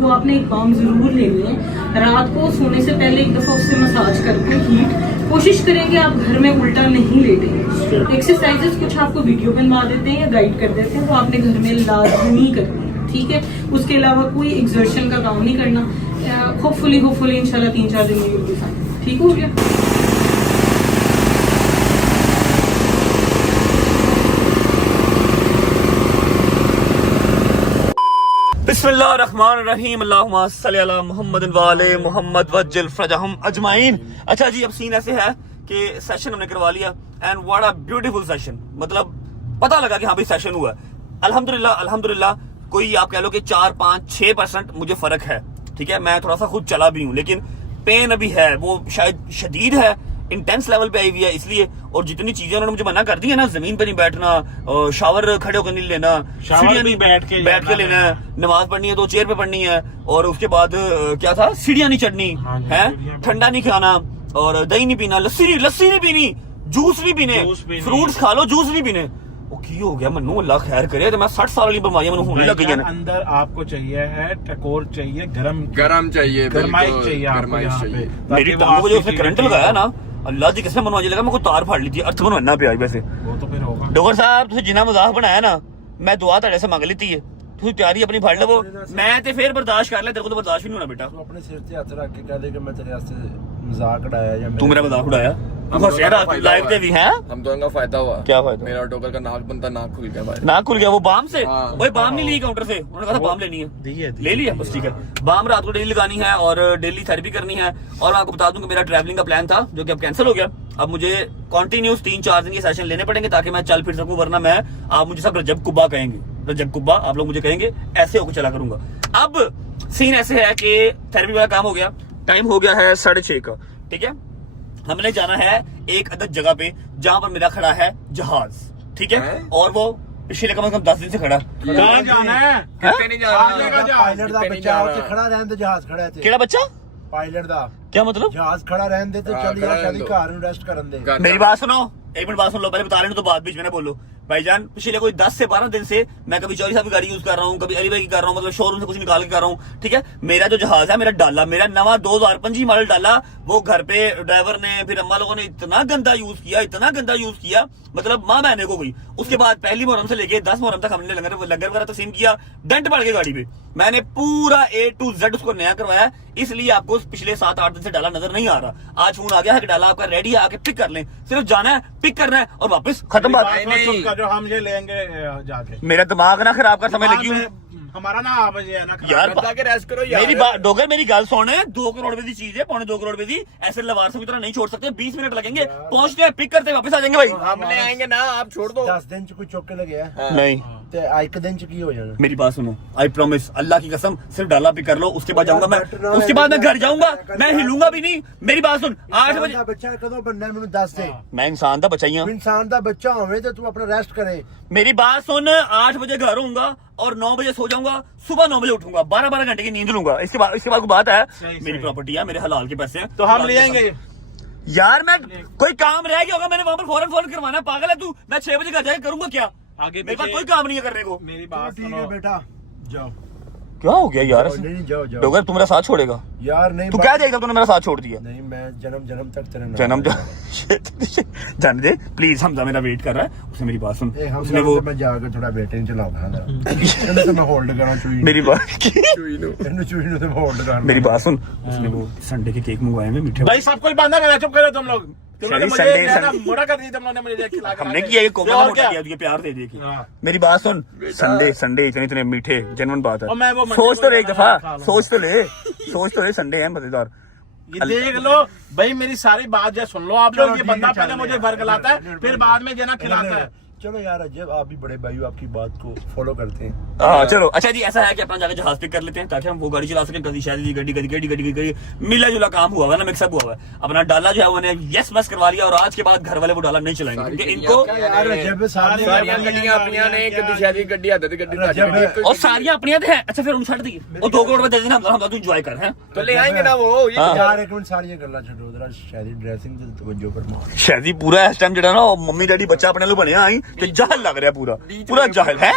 तो आपने एक बाम जरूर लेनी है, रात को सोने से पहले एक दफा उससे मसाज करके हीट कोशिश करेंगे आप घर में उल्टा नहीं लेटेंगे। एक्सरसाइजेस कुछ आपको वीडियो बनवा देते हैं या गाइड कर देते हैं, वो आपने घर में लाजमी करनी है, ठीक है। उसके अलावा कोई एक्सर्शन का काम नहीं करना। होपफुली इंशाल्लाह 3-4 दिन में you'll be fine। ठीक हो गया। बिस्मिल्लाहिर्रहमानिर्रहीम, अल्लाहुम्मा सल्ली अला मुहम्मद व आले मुहम्मद वज्जिल फरजहम अजमाइन। अच्छा जी, अब सीन ऐसे है कि सेशन हमने करवा लिया and what a beautiful session. मतलब पता लगा कि हाँ भाई सेशन हुआ। अल्हम्दुलिल्लाह कोई आप कह लो कि 4-5-6% मुझे फर्क है, ठीक है। मैं थोड़ा सा खुद चला भी हूँ, लेकिन पेन अभी है, वो शायद शदीद है, इंटेंस लेवल पे आई हुई है इसलिए। और जितनी चीजें उन्होंने मुझे मना कर दी है ना, जमीन पे नहीं बैठना, शावर खड़े होकर नहीं लेना, सीढ़ियां नहीं बैठ के लेना है, नमाज पढ़नी है तो चेयर पे पढ़नी है, और उसके बाद क्या था, सीढ़ियां नहीं चढ़नी है, ठंडा नहीं खाना, और दही नहीं पीना, लस्सी नहीं पीनी, जूस नहीं पीने, फ्रूट्स खा लो, जूस नहीं पीने। वो की हो गया मन्नू, अल्लाह खैर करे। तो मैं 60 साल वाली बीमारियां मैंने होने लग गई है। अंदर आपको चाहिए है टकोर चाहिए, गरम चाहिए, गरमाइश बिल्कुल, चाहिए आपको गरमाइश यहाँ पे। चाहिए। मेरी टांगों को जो उसने करंट लगाया ना, अल्लाह जी किसने मनवा लगा, मैं कोई तार फाड़ ली थी, अर्थ बनवाना पे आज। वैसे वो तो फिर होगा। डॉक्टर साहब तुझे जिन्ना मजाक बनाया ना, मैं दुआ तेरे से मांग ली है, तू तैयारी अपनी फाड़ लवो, मैं ते फिर बर्दाश्त कर ले, तेरे को तो बर्दाश्त भी नहीं होना बेटा। तू अपने सिर ते हथ रख के कह दे कि मैं तेरे वास्ते मजाक उड़ाया या तू मेरा मजाक उड़ाया, लाइव पे भी है। हम दोनों का फायदा हुआ। क्या फायदा? मेरा डॉक्टर का नाक बनता, नाक खुल गया भाई। नाक खुल गया, वो बाम से। हाँ। ओए बाम नहीं ली काउंटर से, उन्होंने कहा था बाम लेनी है, ले लिया बस, ठीक है। बाम रात को डेली लगानी है और डेली थेरेपी करनी है। और मैं आपको बता दूं कि मेरा ट्रैवलिंग का प्लान था जो कि अब कैंसिल हो गया। अब मुझे कंटिन्यूस 3-4 दिन के सेशन लेने पड़ेंगे ताकि मैं चल फिर सकूं, वरना मैं, आप मुझे सब रजब कुब्बा कहेंगे, रजब कुब्बा आप लोग मुझे कहेंगे, ऐसे होकर चला करूंगा। अब सीन ऐसे है कि थेरेपी वाला काम हो गया, टाइम हो गया है 6:30 का, ठीक है। हमने जाना है एक अदद जगह पे जहां पर मेरा खड़ा है जहाज, ठीक है। और वो पिछले कम से कम 10 दिन से खड़ा। कहाँ जाना है? कितने नहीं जा रहा, पायलट दा बच्चा उत्ते खड़ा रहन ते जहाज खड़ा है। केड़ा बच्चा? ਪਾਇਲਟ ਦਾ क्या मतलब? ਜਹਾਜ਼ ਖੜਾ ਰਹਿਣ ਦੇ ਤੇ हाँ, ਚੱਲ खड़ा ਯਾਰ रहने शादी दो। ਘਰ ਨੂੰ ਰੈਸਟ ਕਰਨ ਦੇ मेरी बात सुनो, एक मिनट बात सुन लो, पहले बता लेने तो बाद बीच में ना बोलो। भाईजान पिछले कोई 10 से 12 दिन से मैं कभी चौरी साहब की गाड़ी यूज कर रहा हूँ, कभी अली भाई की कर रहा हूँ, मतलब शोरूम से कुछ निकाल के कर रहा हूँ, ठीक है। मेरा जो जहाज है, मेरा डाला, मेरा नवा 2025 मॉडल डाला, वो घर पे ड्राइवर ने फिर अम्मा लोगों ने इतना गंदा यूज किया, इतना गंदा यूज किया, मतलब माँ बहने को गई। उसके बाद पहली मुहर्रम से लेके 10 मुहर्रम तक हमने लंगर वगैरह तकसीम किया, डेंट पड़ गई गाड़ी पे। मैंने पूरा A to Z उसको नया करवाया, इसलिए आपको पिछले 7-8 दिन से डाला नजर नहीं आ रहा। आज फोन आ गया है कि डाला आपका रेडी है, आके पिक कर लें। सिर्फ जाना है, पिक करना है और वापस खत्म बात। जो हम ये लेंगे जाके मेरा दिमाग ना खराब कर, समय लगी हूँ हमारा ना आवाज है ना यार। जाके रेस्ट करो यार। मेरी बात डोगर, मेरी गल सुन, 2 करोड़ रुपए की चीज है, 2.25 करोड़ रुपए की, ऐसे लवार से की तरह नहीं छोड़ सकते। 20 मिनट लगेंगे, पहुंचते हैं, पिक करते हैं, वापस आ जाएंगे भाई। हम ले आएंगे ना, आप छोड़ दो। 10 ਦਿਨ ਚ ਕੋਈ ਚੁੱਕ ਕੇ ਲਗਿਆ नहीं, ਤੇ ਇੱਕ ਦਿਨ ਚ ਕੀ ਹੋ ਜਾਣਾ मेरी बात सुनो, आई प्रॉमिस, अल्लाह की कसम, सिर्फ डाला पिक कर लो, उसके बाद जाऊंगा मैं, उसके बाद मैं घर जाऊंगा, मैं हिलूंगा भी नहीं। मेरी बात सुन, 8 ਦਾ बजे ਬੱਚਾ ਕਦੋਂ ਬਣਨਾ ਹੈ ਮੈਨੂੰ ਦੱਸ ਦੇ मैं इंसान था बचाइया। ਇਨਸਾਨ ਦਾ ਬੱਚਾ ਹੋਵੇ ਤੇ ਤੂੰ ਆਪਣਾ ਰੈਸਟ ਕਰੇ मेरी बात सुन, 8 बजे घर होऊंगा और 9 बजे सो जाऊंगा, सुबह 9 बजे उठूंगा, 12 घंटे की नींद लूंगा। इसके बाद कोई बात है, मेरी प्रॉपर्टी है, मेरे हलाल के पैसे हैं, तो हम ले आएंगे। यार मैं कोई काम रह गया होगा, मैंने वहां पर फौरन करवाना है, पागल है तू? मैं 6 बजे घर जाके करूंगा क्या? आगे मेरे पास कोई काम नहीं है करने को। मेरी ਚਲੋ बात ਠੀਕ सुनो ਹੈ ਬੇਟਾ जाओ क्या हो गया यार? नहीं नहीं जाओ जाओ डोगर तू मेरा साथ छोड़ेगा? यार नहीं तू क्या देगा, तूने मेरा साथ छोड़ दिया? नहीं मैं जन्म तक तेरे नाल जन्म जाने दे प्लीज, हमजा मेरा वेट कर रहा है। उसने मेरी बात सुन, ए हम उसने वो मैं जाकर थोड़ा बेटे ਨੂੰ ਚਲਾਉਣਾ ਨਾ ਇਹਨੂੰ तो मैं होल्ड करा चुई मेरी बात ਇਹਨੂੰ चुई ਨੂੰ तो मैं होल्ड करा मेरी बात सुन, उसने वो संडे के केक मंगवाए हैं मीठे। भाई सब कुछ बांधा करा, चुप करो तुम लोग। तुम लोग ने मुझे संडे- ज्यादा मोटा कर दिया, तुम लोग ने मुझे खिला के हमने लाके। किया ये कोका और मोटा क्या? किया, तुझे प्यार दे दिए कि हाँ। मेरी बात सुन, संडे इतने मीठे, जेन्युइन बात और मैं है। वो मंडे सोच को तो ले एक खा दफा, लूंगा। सोच तो ले, संडे है मजेदार। ये देख लो भाई, मेरी सारी बात जो सुन लो आप लोग। ये बंदा पहले मुझे वर्गलाता है, फिर बाद में जो ना खिलाता है। चलो यार अजब, आप भी बड़े भाई हो, आपकी बात को फॉलो करते हैं। हाँ चलो, अच्छा जी ऐसा है कि अपना जाकर जहाज पिक कर लेते हैं ताकि हम वो गाड़ी चला सकें। कभी शायद गड्डी मिला जुला काम हुआ है ना, मिक्सअप हुआ है। अपना डाला जो है उन्हें यस बस करवा लिया और आज के बाद घर वाले वो डाला नहीं चलाएंगे क्योंकि इनको यार रजब सारी सारियां गड्डियां अपनियां ने, एक दिशादी गड्डी आदत गड्डी रजब और सारियां अपनी है। अच्छा फिर उन छੱਡ दी और 2 करोड़ रुपए दे देना, हम तू एंजॉय कर हैं। तो ले आएंगे ना वो। ये हाँ। यार एक मिनट सारी गल्ला छड्डो जरा, शादी ड्रेसिंग ते तवज्जो फरमाओ। शायद पूरा इस टाइम जड़ा ना मम्मी डैडी बच्चा अपने लो बनया आई ते जाहल लग रहा पूरा जाहल है।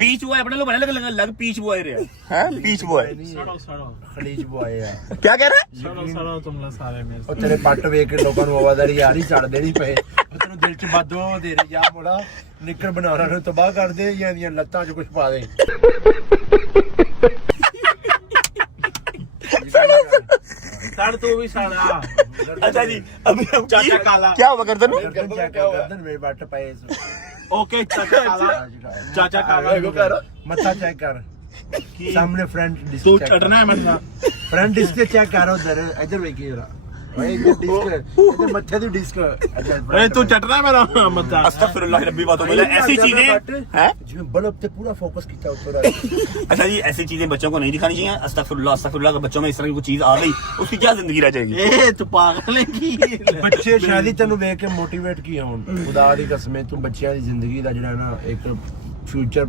बीच बॉय अपने लो बने लग पीच बॉय रहा है, पीच बॉय खलीज बॉय है क्या कह रहा है? तुम लोग सारे में ਉਹ ਤੇਰੇ ਪੱਟ ਵੇਖ ਕੇ ਲੋਕਾਂ ਨੂੰ ਆਵਾਜ਼ਾਰੀ ਆ ਰਹੀ, ਛੱਡ ਦੇਣੀ ਪਏ। ਉਹ ਤੈਨੂੰ ਦਿਲ 'ਚ ਬਦਦੁਆ ਦੇ ਰਹੀ, ਜਾ ਮੋੜਾ ਨਿੱਕਰ ਬਣਾਉਣਾ ਨੂੰ ਤਬਾਹ ਕਰ ਦੇ, ਜਾਂ ਦੀਆਂ ਲੱਤਾਂ 'ਚ ਕੁਝ ਪਾ ਦੇ। सड़ तू भी सड़ा। अच्छा जी अभी हम चाचा काला। क्या हुआ गर्दन में? गर्दन चेक कर, गर्दन में पट्ट पाए। ओके चाचा काला, चाचा काला। मत्था चेक कर, सामने फ्रंट तू डिस्क चढ़ना है मतलब। फ्रंट डिस्क चेक कर, उधर इधर वेखी जरा भाई, इधर डिस्क, इधर मत्थे दी डिस्क। अरे तू चटना है मेरा मत। अस्तगफिरुल्लाह रब्बी बातों में ऐसी चीजें हैं। जिसमें बल्ब पे पूरा फोकस किया ऊपर। अच्छा जी ऐसी चीजें बच्चों को नहीं दिखानी चाहिए। अस्तगफिरुल्लाह, अगर बच्चों में इस तरह की कोई चीज आ गई उसकी क्या जिंदगी रह जाएगी? ए तू पागल है की ਬੱਚੇ ਸ਼ਾਇਦ ਤੈਨੂੰ ਵੇਖ ਕੇ ਮੋਟੀਵੇਟ ਕੀ ਹੋਣ। ਖੁਦਾ ਦੀ ਕਸਮ, ਤੂੰ ਬੱਚਿਆਂ ਦੀ ਜ਼ਿੰਦਗੀ ਦਾ ਜਿਹੜਾ ਨਾ ਇੱਕ ਫਿਊਚਰ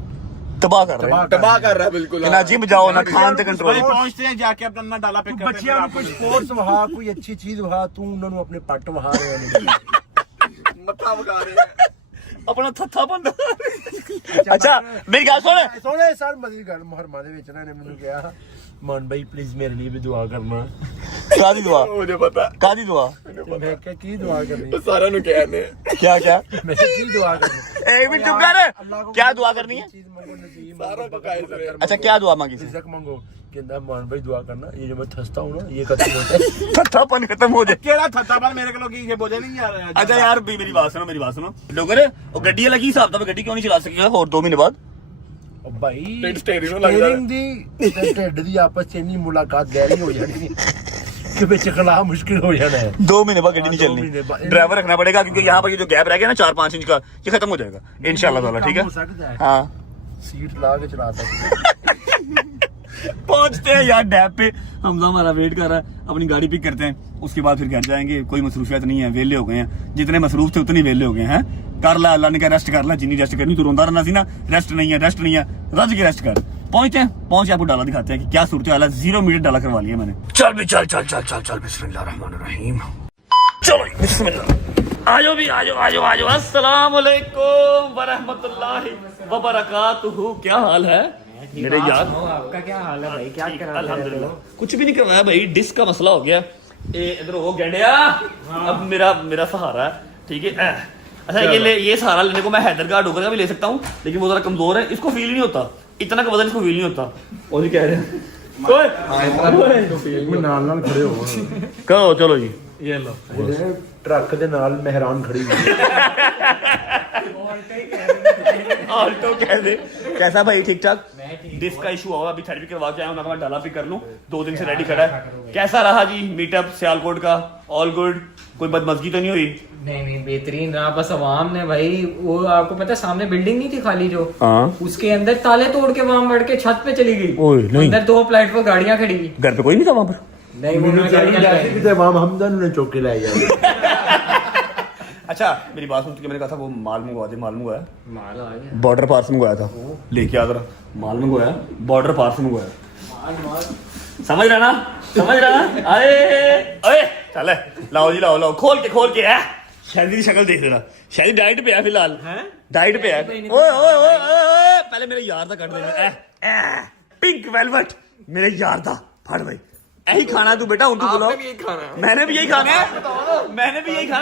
तबाह कर रहे हैं। तबाह कर रहा है बिल्कुल। ना जिम जाओ ना खान से कंट्रोल। भाई पहुंचते हैं जाके अपना ना डाला पिक करते हैं। ਬੱਚਿਆਂ ਨੂੰ ਕੋਈ ਸਪੋਰट्स ਵਹਾ, ਕੋਈ ਅੱਛੀ ਚੀਜ਼ ਵਹਾ, ਤੂੰ ਉਹਨਾਂ ਨੂੰ ਆਪਣੇ ਪੱਟ ਵਹਾ ਰਿਹਾ ਨਹੀਂ। मत्था बगा रहे हैं। अपना थत्था बंदा। अच्छा मेरी गल सुन, ਸੋਹਣੇ ਸਰ ਮਦੀ ਗੱਲ ਮੁਹਰਮਾ ਦੇ ਵਿੱਚ ਇਹਨਾਂ ਨੇ ਮੈਨੂੰ ਕਿਹਾ, ਮਨ ਭਾਈ ਪਲੀਜ਼ ਮੇਰੇ ਲਈ ਵੀ ਦੁਆ ਕਰਨਾ। कादी दुआ, मुझे पता। कादी दुआ, ਤੇ ਮੈਂ ਕਿਹਾ ਕੀ ਦੁਆ ਕਰਨੀ? सारा नु कहने। क्या क्या? ਮੈਂ ਕਿਹਾ ਕੀ ਦੁਆ ਕਰਨੀ? एक मिनट चुप कर, क्या दुआ करनी है? चीज मंगो, नसीब सारा मंगो, को कायद बरकत है। मंगो, अच्छा क्या दुआ मांगी? रिज़्क़ मंगो। कहता मान भाई दुआ करना, ये जो मैं थसता हूँ ना ये खत्म होता है। थत्थापन खत्म हो जाए। केड़ा थत्ता पर मेरे को ये बोझे नहीं आ रहा है। अच्छा यार भी मेरी बात सुनो डोगर, वो गड्डी वाला की हिसाब था, गड्डी क्यों नहीं चला सकेगा और 2 महीने बाद? ਉਹ ਭਾਈ ਢਿੱਡ ਸਟੇਰਿੰਗ ਨੂੰ ਲੱਗਦਾ ਸਟੀਅਰਿੰਗ ਦੀ ਤੇ ਢਿੱਡ ਦੀ ਆਪਸ ਚ ਇੰਨੀ ਮੁਲਾਕਾਤ ਗਹਿਰੀ ਹੋ ਜਾਣੀ ਕਿ ਵਿੱਚ ਖਲਾ ਮੁਸ਼ਕਿਲ हो जाना है। 2 महीने बाद गड्डी नहीं 2 महीने बाद। चलनी, ड्राइवर रखना पड़ेगा क्योंकि यहाँ पर ये जो गैप रह गया ना 4-5 इंच का, ये खत्म हो जाएगा इंशाल्लाह ताला। ठीक हो है सकता है, हाँ। सीट ला के चला सकते। पहुंचते हैं यार डैब पे, हमजा हमारा वेट कर रहा है, अपनी गाड़ी पिक करते हैं, उसके बाद फिर घर जाएंगे। कोई मसरूफियत नहीं है, वेले हो गए हैं, जितने मसरूफ थे उतने वेले हो गए हैं। कर ला, अल्लाह ने कहा रेस्ट कर ला, जिन्नी रेस्ट करनी, तू रोंदा रहना सी ना, रेस्ट नहीं है, रज के रेस्ट कर। पहुंचते हैं, पहुंच आपको डाला दिखाते हैं कि क्या सूरत हाल है। 0 मीटर डाला करवा लिया मैंने। चल भी चल चल चल चल चल बिस्मिल्लाहिर्रहमानिर्रहीम। चलो बिस्मिल्लाह। आजो भी आजो आजो आजो। अस्सलाम वालेकुम व रहमतुल्लाहि व बरकातुहू। क्या हाल है मेरे यार? आपका क्या हाल है भाई? क्या कर रहे हो? अल्हम्दुलिल्लाह। कुछ भी नहीं करवाया भाई, डिस्क का मसला हो गया। इधर हो गंडिया, अब मेरा सहारा है, ठीक है। अच्छा ये सहारा लेने को मैं हैदरगार्ड होकर का भी ले सकता हूँ, लेकिन वो जरा कमजोर है, इसको फील नहीं होता, इतना का वजन इसको फील नहीं होता। और जी कह रहे हैं खड़े हो कहो चलो जी ये लो ट्रक ਦੇ ਨਾਲ मेहरान खड़ी हुई ऑल्टो कह दे। कैसा भाई? ठीक ठाक? डिस्क का इशू हुआ, अभी थेरेपी करवा के आया हूं, मैं डाला भी कर लूं। 2 दिन से रेडी खड़ा है। कैसा रहा जी मीटअप सियालकोट का? All good? कोई बदमजगी तो नहीं हुई? नहीं बेहतरीन रहा। बस अवाम ने भाई, वो आपको पता है सामने बिल्डिंग नहीं थी खाली जो, उसके अंदर ताले तोड़ के वहां बढ़ के छत पे चली गई। अंदर 2 फ्लैट पर गाड़ियां खड़ी हुई। घर पे कोई नहीं था वहां पर? नहीं वो हमदन ने चौक के लाया। अच्छा मेरी बात सुन, मैंने कहा था वो माल मंगवा दे। माल मंगवाया? माल आ गया। बॉर्डर पार से मंगवाया था, लेके आ जरा। माल मंगवाया, बॉर्डर पार से मंगवाया। समझ रहा ना? समझ रहा ना? अरे चल लाओ जी लाओ खोल के है। शादी की शक्ल देख रहा, शादी डाइट पे है फिलहाल, डाइट पे है। ओए पहले मेरे यार था कट दे। पिंक वेलवेट मेरे यार था। फट भाई यही खाना तू बेटा, उनको बुलाओ। मैंने भी यही खाना है,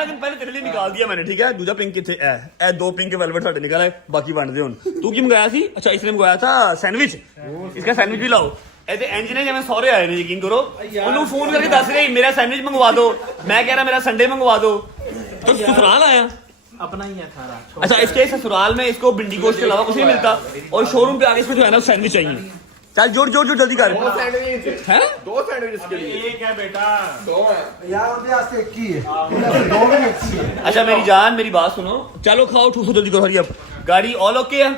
लेकिन पहले तेरे लिए निकाल दिया मैंने, ठीक है। दूसरा पिंक किथे है? 2 पिंक वेलवेट साडे निकल आए, बाकी वंड दे हुन। तू की मंगाया सी? अच्छा इसने मंगाया था सैंडविच। इसका सैंडविच भी लाओ। ऐसे इंज ने जिवें सौरे आए ने, यकीन करो। उन्होंने फोन करके दस रही मेरा सैंडविच मंगवा दो, मैं कह रहा मेरा संडे मंगवा दो। तो ससुराल आया अपना ही है सारा। अच्छा इसके ससुराल में इसको भिंडी गोश्त के अलावा कुछ नहीं मिलता, और शोरूम पे आगे इसको जो है ना सैंडविच चाहिए। चल जोड़ जल्दी कर। 2 सैंडविच है, 2 सैंडविच के लिए एक है बेटा, 2 है यार उनके वास्ते एक ही है, 2 में एक ही है। अच्छा मेरी जान मेरी बात सुनो, चलो खाओ ठूसो जल्दी करो। हरी अब गाड़ी ऑल ओके है?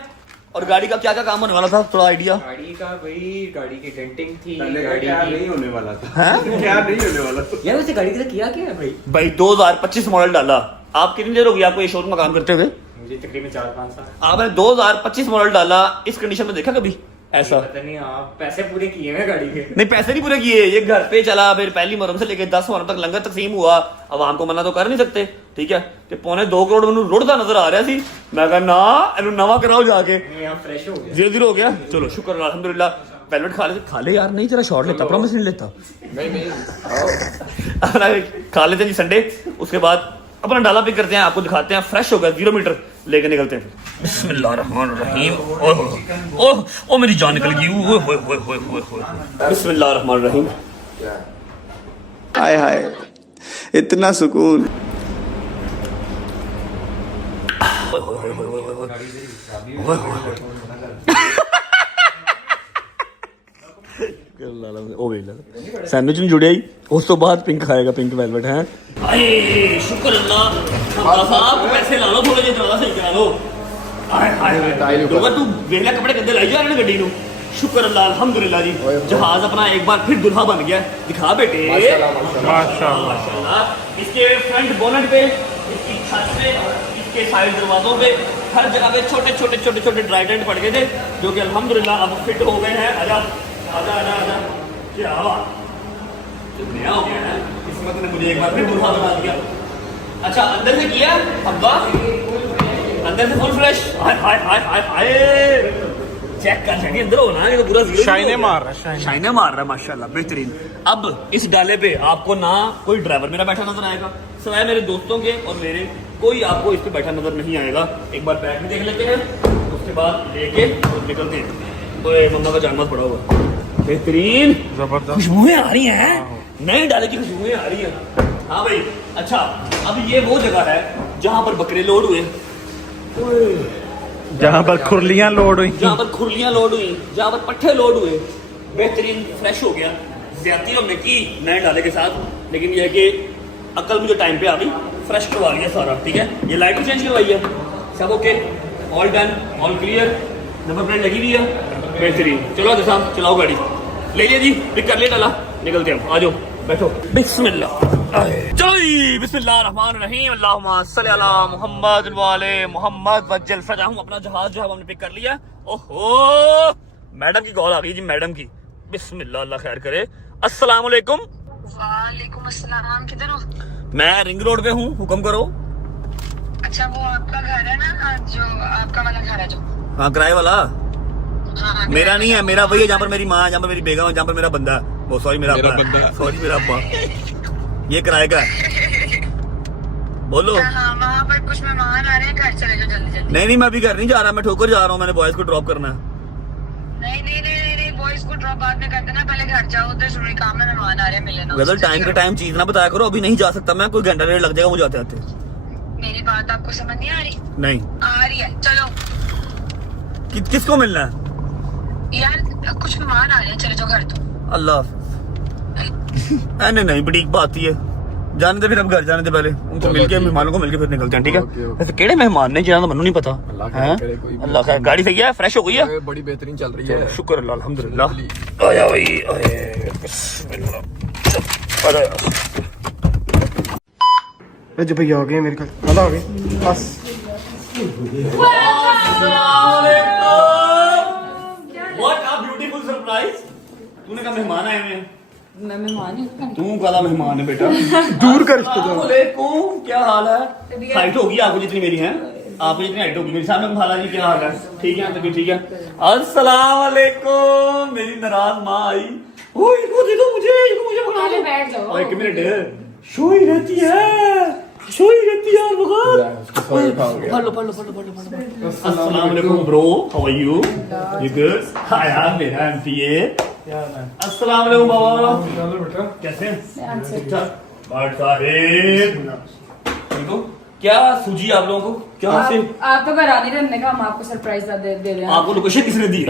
और गाड़ी का क्या काम होने वाला था, थोड़ा आइडिया? गाड़ी का भाई, गाड़ी की डेंटिंग थी, गाड़ी नहीं होने वाला था। क्या नहीं होने वाला था यार वैसे गाड़ी के साथ किया क्या है भाई 2025 मॉडल डाला। आप कितनी देर हो गई आपको ये शोरूम में काम करते हुए? मुझे तकरीबन 4-5 साल। आपने 2025 मॉडल डाला, इस कंडीशन में देखा कभी ऐसा? पता नहीं, आप पैसे पूरे किए हैं गाड़ी के? नहीं पैसे नहीं पूरे किए, ये घर पे चला, फिर पहली मुहर्रम से लेके 10 मुहर्रम तक लंगर तकसीम हुआ। अब आम को मना तो कर नहीं सकते, ठीक है। ते 2.25 करोड़ मैनू रुड़दा नजर आ रहा सी, मैं कहा ना इन्हू नवा कराओ जाके। यहाँ फ्रेश हो गया, 0-0 हो गया। चलो शुक्र अल्हम्दुलिल्लाह। वेलवेट खा ले यार, नहीं तेरा शॉर्ट लेता, प्रॉमिस नहीं लेता। नहीं खा लेते जी संडे, उसके बाद अपना डाला पिक करते हैं, आपको दिखाते हैं। फ्रेश हो गया, 0 मीटर लेके निकलते हैं। बिस्मिल्लाहिर्रहमानिर्रहीम। ओह मेरी जान निकल गई। बिस्मिल्लाहिर्रहमानिर्रहीम। हाय हाय इतना सुकून। सैंडविच नहीं जुड़िया ही, उस तो बाद पिंक खाएगा, पिंक वेलवेट है। आए शुक्र अल्लाह साहब, पैसे ला लो थोड़े, ज्यादा सही करा लो। तू वेला कपड़े गंदे लाई जा रहे गड्डी नू। शुक्र अल्लाह अल्हम्दुलिल्लाह जी, जहाज अपना एक बार फिर दुल्हा बन गया। दिखा बेटे माशाल्लाह। इसके फ्रंट बोनट पे, इसकी छत पे, इसके साइड दरवाजों पे, हर जगह पे छोटे ड्राई डेंट पड़ गए थे, जो कि अल्हम्दुलिल्लाह अब फिट हो गए हैं। आजा क्या नया हो गया है, किस्मत ने मुझे एक बार फिर दुल्हा बना दिया। अच्छा अंदर से किया अब्बा, अंदर से फुल फ्रेश। हाय चेक कर सकते अंदर होना, ये तो पूरा शाइने मार रहा है माशाल्लाह, बेहतरीन। अब इस डाले पे आपको ना कोई ड्राइवर मेरा बैठा नजर आएगा, सिवाय मेरे दोस्तों के और मेरे, कोई आपको इस पे बैठा नजर नहीं आएगा। एक बार बैठ भी देख लेते हैं, उसके बाद लेके निकलते हैं। तो मम्मा का जानवर पड़ा हुआ, बेहतरीन खुशबुएं आ रही हैं, नए डाले की खुशबुएं आ रही हैं। हाँ भाई अच्छा, अब ये वो जगह है जहाँ पर बकरे लोड हुए, जहाँ पर खुरलियाँ लोड हुई, जहाँ पर पट्ठे लोड हुए। बेहतरीन फ्रेश हो गया। ज्यादती हमने की नए डाले के साथ, लेकिन यह है कि अकल मुझे टाइम पे आ गई, फ्रेश करवा लिया सारा, ठीक है। ये लाइट भी चेंज करवाई है, सब okay, all done, all clear, number plate लगी हुई है, बेहतरीन। चलो साहब चलाओ गाड़ी, ले लिया जी, पिक कर लिया डाला, निकलते हैं। आ जाओ बैठो। बिस्मिल्लाह, चलो जी बिस्मिल्लाहिर्रहमानिर्रहीम। अल्लाहुम्मा सल्ली अला मुहम्मद व आले मुहम्मद वज्जल फरजाहुम। अपना जहाज जो है हमने पिक कर लिया। ओहो मैडम की कॉल आ गई जी, मैडम की। बिस्मिल्लाह, अल्लाह खैर करे। अस्सलाम वालेकुम। वालेकुम अस्सलाम, किधर हो? मैं रिंग रोड पे हूँ, हुक्म करो। अच्छा, वो आपका घर है ना, जो आपका वाला घर है जो? हाँ, किराए वाला। हाँ, मेरा नहीं है, मेरा वही है जहाँ पर मेरी माँ, जहाँ पर मेरी बेगम है, जहाँ पर मेरा बंदा है। वो सॉरी, मेरा अब्बा, सॉरी मेरा अब्बा। ये किराए का है। बोलो। हाँ, वहाँ पर कुछ मेहमान आ रहे हैं, घर चले जाओ जल्दी जल्दी। नहीं, मैं अभी घर नहीं जा रहा, मैं ठोकर जा रहा हूँ, मैंने बॉयज को ड्रॉप करना है। नहीं, बॉयज को ड्रॉप बाद में कर देना, पहले घर जाओ, उधर जरूरी काम में मेहमान आ रहे हैं, मिलना। वेदर टाइम का टाइम चीज ना बताया करो, अभी नहीं जा सकता मैं, कोई घंटा डेढ़ लग जाएगा मुझे आते आते। मेरी बात आपको समझ नहीं आ रही? नहीं आ रही है, चलो। किसको मिलना है? यार कुछ मेहमान आ रहे हैं, चले जाओ घर तो। अल्लाह। नहीं बड़ी बात ही है, जाने दे फिर, अब घर जाने दे पहले, उनको मिलके, मेहमानों को मिलके फिर निकलते हैं, ठीक है? वैसे केड़े मेहमान ने जिन्होंने मैनू नहीं पता। अल्लाह खैर, गाड़ी सही है, फ्रेश हो गई है, बड़ी बेहतरीन चल रही है, शुक्र अल्लाह, अल्हम्दुलिल्लाह। आया भाई, आए बिस्मिल्लाह। जो भैया आ गए मेरे कल आ गए बस। What a beautiful surprise! तूने कहा मेहमान आए हुए हैं। मैं मेहमान हूँ। तू काला मेहमान है बेटा। दूर कर इसको। वालेकुम, क्या हाल है? हाइट होगी आपको जितनी मेरी है, आपको जितनी हाइट होगी मेरी। सामने खाला जी, क्या हाल है? ठीक है, तभी ठीक है। अस्सलाम वालेकुम। मेरी नाराज माँ आई। ओए इसको दे दो मुझे, इसको मुझे बना दो। बैठ जाओ। एक मिनट, सोई रहती है पढ़ लो। अस्सलाम वालेकुम bro, how are you? You good? Hi यार, मेरा एमपीए। अस्सलाम वालेकुम बाबा, कैसे हैं? ठीक ठाक। बात साहिब, देखो क्या सूझी आप लोगों को? क्या से आप तो घर आने रहे, का हम आपको सरप्राइज दे रहे हैं। आपको लोकेशन किसने दी?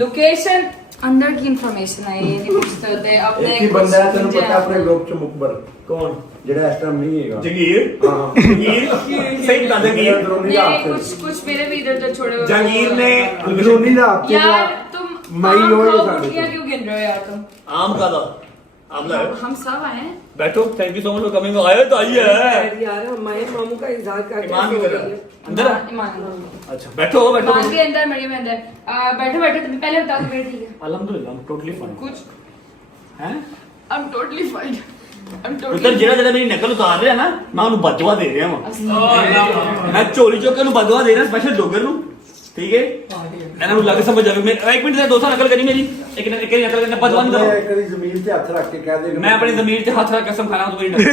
लोकेशन अंदर की इंफॉर्मेशन है, ये नहीं पूछते होते अपने। एक ही बंदा है, तेन पता अपने ग्रुप च मुकबर कौन? जेड़ा इस टाइम नहीं हैगा। जंगीर। हां, जंगीर सही बता। जंगीर कुछ मेरे भी इधर उधर छोड़े हुए। जंगीर ने अंदरूनी रात यार तुम मई होए क्यों गिन रहे हो यार तुम? आम का था, आम लाए। हम सब आए हैं। बैठो, thank you so much for coming. आए तो आइए। यार हमारे मामू का इंतजार कर ईमान की तरह अंदर। ईमान। अच्छा बैठो बैठो। ईमान के अंदर, मरियम अंदर। बैठो तुम पहले बताओ, मेरे ठीक है? अल्हम्दुलिल्लाह, आई एम टोटली फाइन। कुछ हैं? I am totally fine. पुत्र जेड़ा मेरी नकल उतार रहा है ना, मैं उन्हें बदवा दे रहा हूं। मैं चोरी चौके नु बदवा दे रहा स्पेशल डोगर नु, ठीक है? मैंने उन्हें लगे समझ जावे। मैं एक मिनट से दोस्तों नकल करी मेरी, एक नकल करने बदवा नहीं दो। तेरी ज़मीन पे हाथ रख के कह दे मैं अपनी ज़मीन पे हाथ रख के कसम खाना हूं तुम्हारी नकल।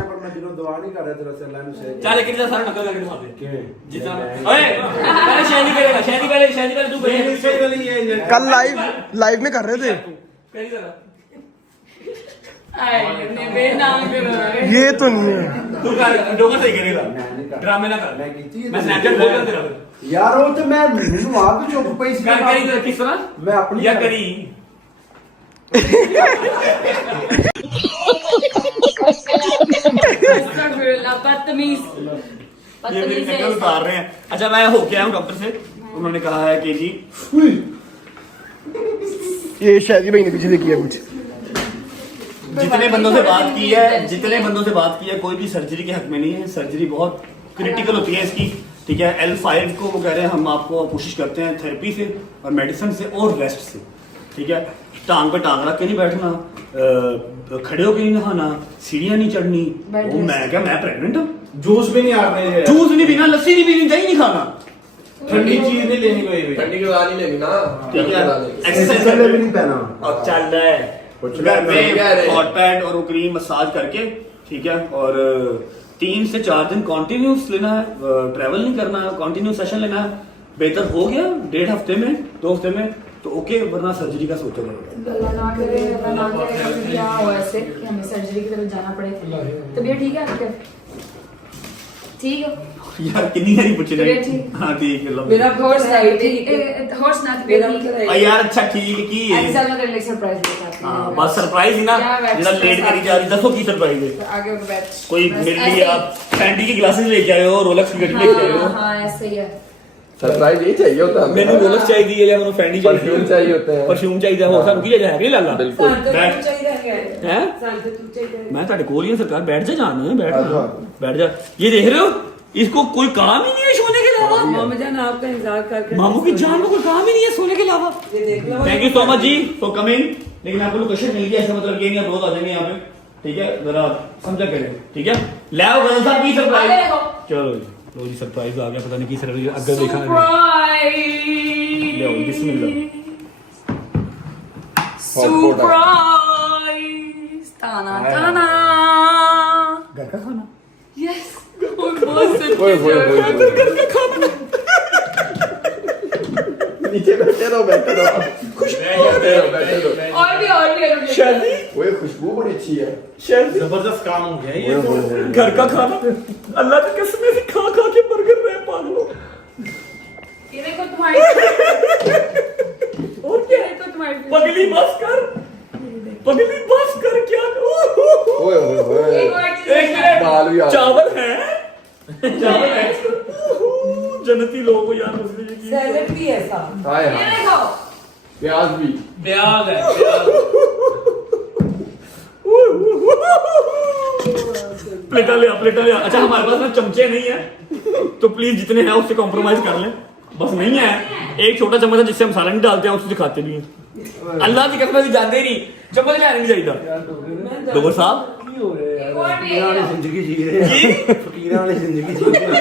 पर मैं दिलों दुआ नहीं कर रहा तेरे से, अल्लाह ने सही। चल लेकिन सारा नकल करके दिखा दे के जितना। ओए पहले शादी करेगा, शादी पहले तू पहले सही वाली है। कल लाइव में कर रहे थे करी जरा। ये तो नहीं है। तू कर डोगा सही करेगा, ड्रामे ना कर। मैं स्नैपचैट खोल कर तेरा यार वो तो मैं वहां पे चुप पे कर करी किस तरह मैं अपनी या करी। ये मेरी नकल उतार रहे हैं। अच्छा मैं होके आया हूँ डॉक्टर से, उन्होंने कहा है कि जी ये शादी भाई ने पीछे से किया कुछ। जितने बंदों से बात की है कोई भी सर्जरी के हक में नहीं है। सर्जरी बहुत क्रिटिकल होती है इसकी, ठीक है? L5 को वो कह रहे हैं हम आपको कोशिश करते हैं थेरेपी से और मेडिसिन से और रेस्ट से, ठीक है? टांग पे टांग रख के नहीं बैठना, खड़े होके नहीं नहाना, सीढ़ियां नहीं चढ़नी। वो मैं क्या, मैं प्रेग्नेंट हूँ? जूस भी नहीं आपने, जूस नहीं पीना, लस्सी नहीं पीनी, दही नहीं खाना, ठंडी चीज नहीं लेनी कोई भी, ठंडी की दवा नहीं लेनी ना, ठीक है? एक्सरसाइज भी नहीं पहना और चल रहा है घर पे हॉट पैड और वो क्रीम मसाज करके, ठीक है? और 3 से 4 दिन कॉन्टिन्यूस लेना है, ट्रैवल नहीं करना है, कॉन्टिन्यूस सेशन लेना है। बेहतर हो गया 1.5 हफ्ते में, 2 हफ्ते में तो ओके, वरना सर्जरी का सोचा ना करे क्या हो ऐसे कि हमें सर्जरी की तरफ जाना पड़े। तबीयत ठीक है आपके? ठीक है यार, कितनी सारी पूछे तबीयत ठीक? हाँ ठीक है। मेरा हॉर्स ना तबीयत यार अच्छा ठीक की एक्चुअली मैं तेरे लिए सरप्राइज लेके आती हूं। हां बस सरप्राइज ही ना, जरा लेट करी जा रही। दसो की सरप्राइज है? आगे बैठ। कोई मेरे लिए आप फैंडी की ग्लासेस लेके आए हो, रोलेक्स की घड़ी लेके आए हो? हां ऐसे ही है। सरप्राइज ये चाहिए होता है। मैंने रोलेक्स चाहिए या मैंने फैंडी चाहिए? परफ्यूम चाहिए होता है। परफ्यूम चाहिए हो सब की जाए है लाला। बिल्कुल हैं? मैं ਤੁਹਾਡੇ ਕੋਲ ਹੀ ਹਾਂ सरकार, बैठ जा जान, बैठ जा। ये देख रहे हो, इसको कोई काम ही नहीं है सोने के अलावा। जान आपका इंतजार करके मामू की जान को कोई काम ही नहीं है सोने के अलावा। ये देख लो। थैंक यू सो मच जी फॉर कमिंग। लेकिन आपको लोकेशन मिल गया, ऐसा मतलब ये नहीं आप रोज आ जाएंगे यहाँ पे, ठीक है? जरा समझा करें, ठीक है? ले आओ गजल साहब की सरप्राइज। चलो जी, लो जी सरप्राइज आ गया, पता नहीं की सरप्राइज अगर देखा नहीं। ले आओ बिस्मिल्लाह। सरप्राइज ताना ताना घर का खाना। यस बहुत से नीचे बैठे रहो बैठे रहो और भी शादी ओए खुशबू बड़ी अच्छी है। शादी जबरदस्त काम हो गया ये तो। घर का खाना। अल्लाह की कसम से खा खा के बर्गर रहे पागलों। ये देखो तुम्हारी और क्या ये तो तुम्हारी पगली बस कर, पगली बस कर क्या ओए ओए ओए एक और चीज दाल भी आ चावल है, चावल है। जन्नती लोगों को यार मसले ये की सैलेड भी है साथ। हाय ये हाय देखो प्याज भी प्याज है प्लेटा ले अच्छा हमारे पास ना चमचे नहीं है तो प्लीज जितने हैं उससे कॉम्प्रोमाइज कर लें, बस नहीं है। एक छोटा चम्मच है जिससे हम सालन डालते हैं, उससे खाते नहीं है। अल्लाह की कसम से जानते ही नहीं चम्मच क्या नहीं चाहिए। डोबर साहब एक और भी है जिंदगी जी रहे हैं, फकीरां वाली जिंदगी जी रहे हैं।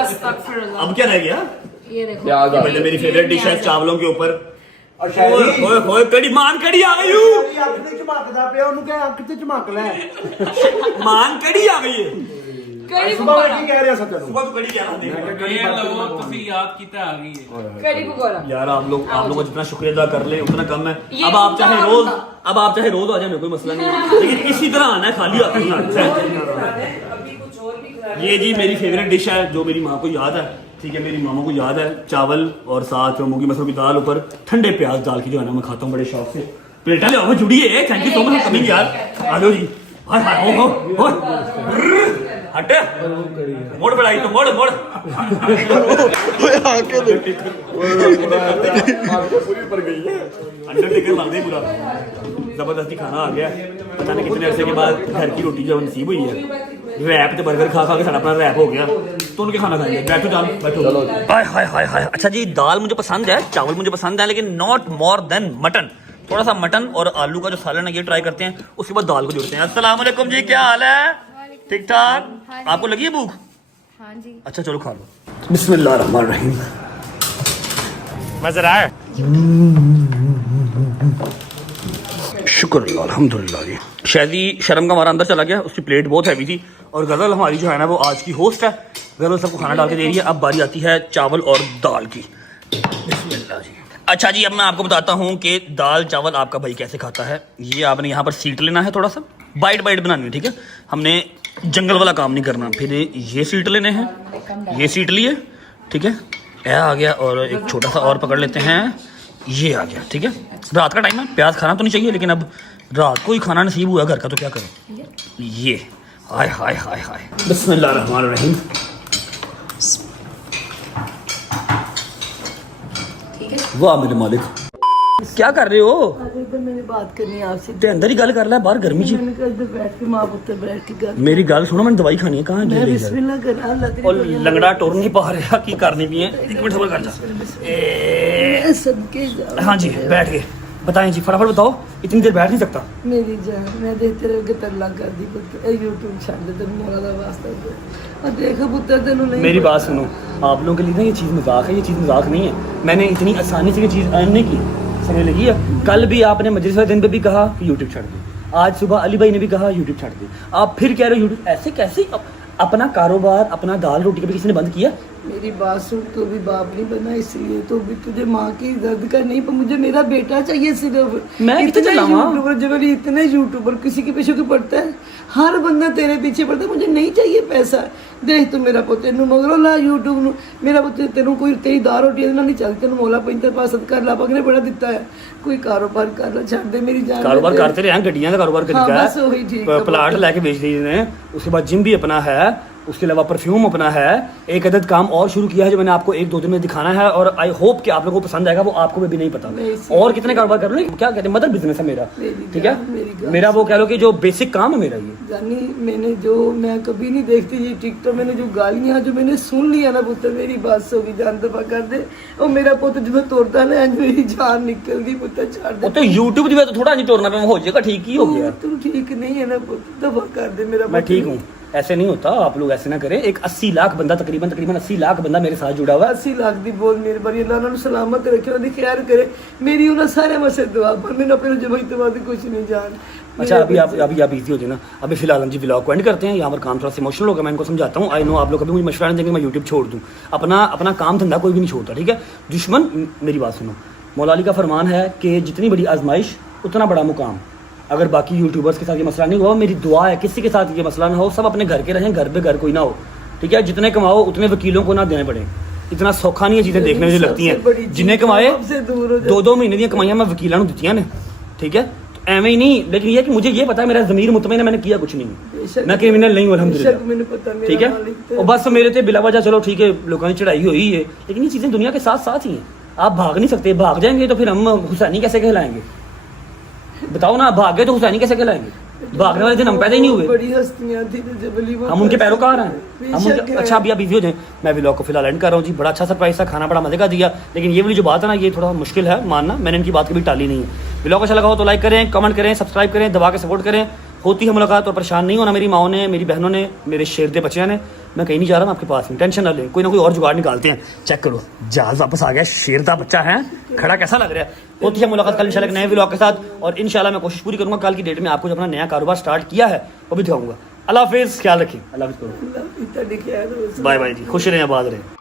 अस्तगफिरुल्लाह। अब क्या रह गया? ये देखो प्याज आ मतलब मेरी फेवरेट डिश है चावलों के ऊपर। और शायद ओए ओए कड़ी मान कड़ी आ गई हूँ। ਅੱਖ ਤੇ ਝਮਕਦਾ ਪਿਆ, ਉਹਨੂੰ ਕਹਿ ਅੱਖ ਤੇ ਝਮਕ ਲੈ। मान कड़ी आ गई है। कड़ी ਸੁਬਾ पकौड़ा ਕੀ ਕਹਿ ਰਿਹਾ ਸੀ ਤੈਨੂੰ? सुबह तो कड़ी क्या देख कड़ी पकौड़ा यार आप लोग का जितना शुक्रिया अदा कर ले उतना कम है। ये अब आप चाहे उतना रोज होगा। अब आप चाहे रोज आ जाए कोई मसला नहीं है, लेकिन इसी तरह आना है, खाली हाथ नहीं आना है। अभी कुछ और भी खिला ये जी मेरी फेवरेट डिश है जो मेरी माँ को याद है, ठीक है? मेरी मामा को याद है। चावल और साथ मूंगी मसूर की दाल ऊपर ठंडे प्याज डाल के जो है ना मैं खाता हूँ बड़े शौक से। प्लेटा ले आओ जुड़ी है। Thank you so much coming यार। आ जाओ जी। हाय हाय ओ हट मोड़ बढ़ाई तो मोड़ मोड़ पूरी पर गई है। अंडरटेकर मार दे पूरा। जबरदस्ती खाना आ गया, पता नहीं कितने अरसे के बाद घर की रोटी जब नसीब हुई है। रैप तो बर्गर खा खा के सारा अपना रैप हो गया, तो उनके खाना खाएंगे। बैठो जान बैठो। हाय हाय हाय हाय। अच्छा जी दाल मुझे पसंद है, चावल मुझे पसंद है, लेकिन नॉट मोर देन मटन। थोड़ा सा मटन और आलू का जो सालन है ये ट्राई करते हैं, उसके बाद दाल को जोड़ते हैं। अस्सलाम वालेकुम जी, क्या हाल है? ठीक ठाक? आपको लगी है भूख? हाँ जी अच्छा चलो खा लो। बिस्मिल्लाह रहमान रहीम। मजा आया? शुक्र अल्हम्दुलिल्लाह जी। शायदी शर्म का हमारा अंदर चला गया, उसकी प्लेट बहुत हैवी थी। और गजल हमारी जो है ना वो आज की होस्ट है, गजल सबको खाना डाल के दे रही है। अब बारी आती है चावल और दाल की। बिस्मिल्लाह जी। अच्छा जी अब मैं आपको बताता हूँ कि दाल चावल आपका भाई कैसे खाता है। ये आपने यहाँ पर सीट लेना है, थोड़ा सा बाइट बाइट बनानी है, ठीक है? हमने जंगल वाला काम नहीं करना। फिर ये सीट लेने हैं, ये सीट लिए, ठीक है? यह आ गया और एक छोटा सा और पकड़ लेते हैं, ये आ गया, ठीक है? रात का टाइम है, प्याज खाना तो नहीं चाहिए, लेकिन अब रात को ही खाना नसीब हुआ घर का तो क्या करें। ये हाय हाय हाय हाय। बिस्मिल्लाह रहमान रहीम। वाह मेरे मालिक, क्या कर रहे हो? अरे तो मैंने बात करनी है आपसे। ते अंदर ही गल कर ले, बाहर गर्मी जी। मैंने कहा इधर बैठ के माँ पुत्र बैठ के गल। मेरी गल सुनो, मैंने दवाई खानी है। कहाँ मैं ले बिस्मिल्लाह कर रहा अल्लाह तेरी और बड़ी लंगड़ा टोर नहीं पा रहा की करनी भी है। एक मिनट सबर कर जा। मैं सदके जाऊं। हाँ जी बैठ गए। बताएं जी फटाफट बताओ, इतनी देर बैठ नहीं सकता। मेरी जान मैं देखते रह के तल्ला कर दी पुत्र ए यूट्यूब छੱਡ दे तेन मौला दा वास्ता दे और देखो पुत्र तेनू नहीं मेरी बात सुनो, आप लोगों के लिए ना ये चीज़ मजाक है, ये चीज़ मजाक नहीं है। मैंने इतनी आसानी से ये चीज़ अर्न नहीं की, समझ लगी है? कल भी आपने मजलिस वाले दिन पे भी कहा कि यूट्यूब छोड़ दो, आज सुबह अली भाई ने भी कहा यूट्यूब छोड़ दो, आप फिर कह रहे हो यूट्यूब। ऐसे कैसे अपना कारोबार अपना दाल रोटी कभी किसी ने बंद किया? मेरी बात सुन, तू भी बाप नहीं बना इसलिए तो भी तुझे माँ की दर्द का नहीं, पर मुझे मेरा बेटा चाहिए सिर्फ। मैं कितने इतने चलाऊं? यूट्यूबर जब भी इतने यूट्यूबर किसी के पीछे क्यों पड़ता है? हर बंदा तेरे पीछे पड़ता है, मुझे नहीं चाहिए पैसा। देख तू मेरा पुत्र तेनू मगरों ला यूट्यूब नू, मेरा पुत्र तेनू कोई तेरी दाल रोटी नहीं चलती, तेनू मौला पैंतर पास सदका अल्लाह पाक ने बड़ा दिता है। कोई कारोबार कर ला, छੱਡ दे मेरी जान। कारोबार करते रहे हैं, गड्डियां का कारोबार हाँ, कर बस वही ठीक है। प्लाट लेके बेच दिए ने, उसके बाद जिम भी अपना है, उसके अलावा परफ्यूम अपना है, एक अदद काम और शुरू किया है जो मैंने आपको 1-2 दिन में दिखाना है और आई होप कि आप लोगों को पसंद आएगा, वो आपको भी नहीं पता। और कितने कारोबार कर रहे हो, क्या कहते हैं, मदर बिजनेस है मेरा, ठीक है, मेरा वो कह लो कि जो बेसिक काम है मेरा ये। जानी मैंने जो मैं कभी नहीं देखती ये टिकटॉक, मैंने जो गालियां जो मैंने सुन लिया ना पुत्र, मेरी बात होगी जान दफा कर दे। और मेरा पुत्र जो तोड़ता ना मेरी जान निकल दी पुत्र, छाड़ दे। वो तो यूट्यूब की वजह तो थोड़ा नहीं तोड़ना पे हो जाएगा, ठीक ही हो गया। तू ठीक नहीं है ना पुत्र, दफा कर दे मेरा। मैं ठीक हूँ, ऐसे नहीं होता, आप लोग ऐसे ना करें। एक 80 लाख बंदा, तकरीबन 80 लाख बंदा मेरे साथ जुड़ा हुआ है। 80 लाख दी बहुत मेहरबानी, अल्लाह उन्हें सलामत रखे, उन्हें खैर करे। मेरी उन्हें सारे मसे दुआ पर मैंने अपने जमाई तो बात कुछ नहीं जान। अच्छा अभी आप इजी हो जाए ना, अभी फिलहाल हम जी व्लॉग को एंड करते हैं। यहाँ पर काम थोड़ा सा इमोशनल होगा, मैं इनको समझाता हूँ। आई नो आप लोग कभी मुझे मशवरा नहीं देंगे मैं यूट्यूब छोड़ दूँ, अपना काम धंधा कोई भी नहीं छोड़ता, ठीक है। दुश्मन, मेरी बात सुनो, मौला अली का फरमान है कि जितनी बड़ी आजमाइश उतना बड़ा मुकाम। अगर बाकी यूट्यूबर्स के साथ ये मसला नहीं हुआ, मेरी दुआ है किसी के साथ ये मसला ना हो, सब अपने घर के रहें, घर पे घर कोई ना हो, ठीक है। जितने कमाओ उतने वकीलों को ना देने पड़े, इतना सौखा नहीं है चीजें देखने में जो लगती हैं। जिन्हें कमाए 2-2 महीने दी कमाइयां मैं वकीलों को दी ने, ठीक है। तो एवं ही नहीं, लेकिन ये कि मुझे ये पता है मेरा ज़मीर मुतमईन है, मैंने किया कुछ नहीं, मैं क्रिमिनल नहीं हूं अल्हम्दुलिल्लाह, ठीक है। और बस मेरे ते बिला वजह चलो ठीक है लोगों ने चढ़ाई हुई है, लेकिन ये चीजें दुनिया के साथ साथ ही हैं। आप भाग नहीं सकते, भाग जाएंगे तो फिर हम हुसैनी कैसे कहलाएंगे, बताओ ना। भाग गए तो हुसैनी कैसे कहलाएंगे, भागने वाले दिन हम पैदा ही नहीं हुए, बड़ी हस्तियां थी हम उनके पैरोकार हैं, हम उनके। अच्छा अभी आप बिजी हो जाए, मैं व्लॉग को फिलहाल एंड कर रहा हूँ जी। बड़ा अच्छा सरप्राइज था, खाना बड़ा मजे का दिया, लेकिन ये वाली जो बात है ना ये थोड़ा मुश्किल है मानना, मैंने इनकी बात कभी टाली नहीं है। व्लॉग अच्छा लगा हो तो लाइक करें, कमेंट करें, सब्सक्राइब करें, दबा के सपोर्ट करें। होती है मुलाकात, और परेशान नहीं होना, मेरी माओ ने, मेरी बहनों ने, मेरे शेर दे बच्चियाँ ने। मैं कहीं नहीं जा रहा हूँ आपके पास में, टेंशन ना लें, कोई ना कोई और जुगाड़ निकालते हैं। चेक करो जहाज वापस आ गया, शेर दा बच्चा है, खड़ा कैसा लग रहा है। होती है मुलाकात कल इंशाल्लाह एक नए व्लॉग के साथ, और इंशाल्लाह मैं कोशिश पूरी करूंगा कल की डेट में आपको जो अपना नया कारोबार स्टार्ट किया है वो भी दिखाऊंगा। अल्लाह हाफिज़, ख्याल रखिए, अल्लाह हाफिज़, बाय बाय जी, खुश रहें, आबाद रहें।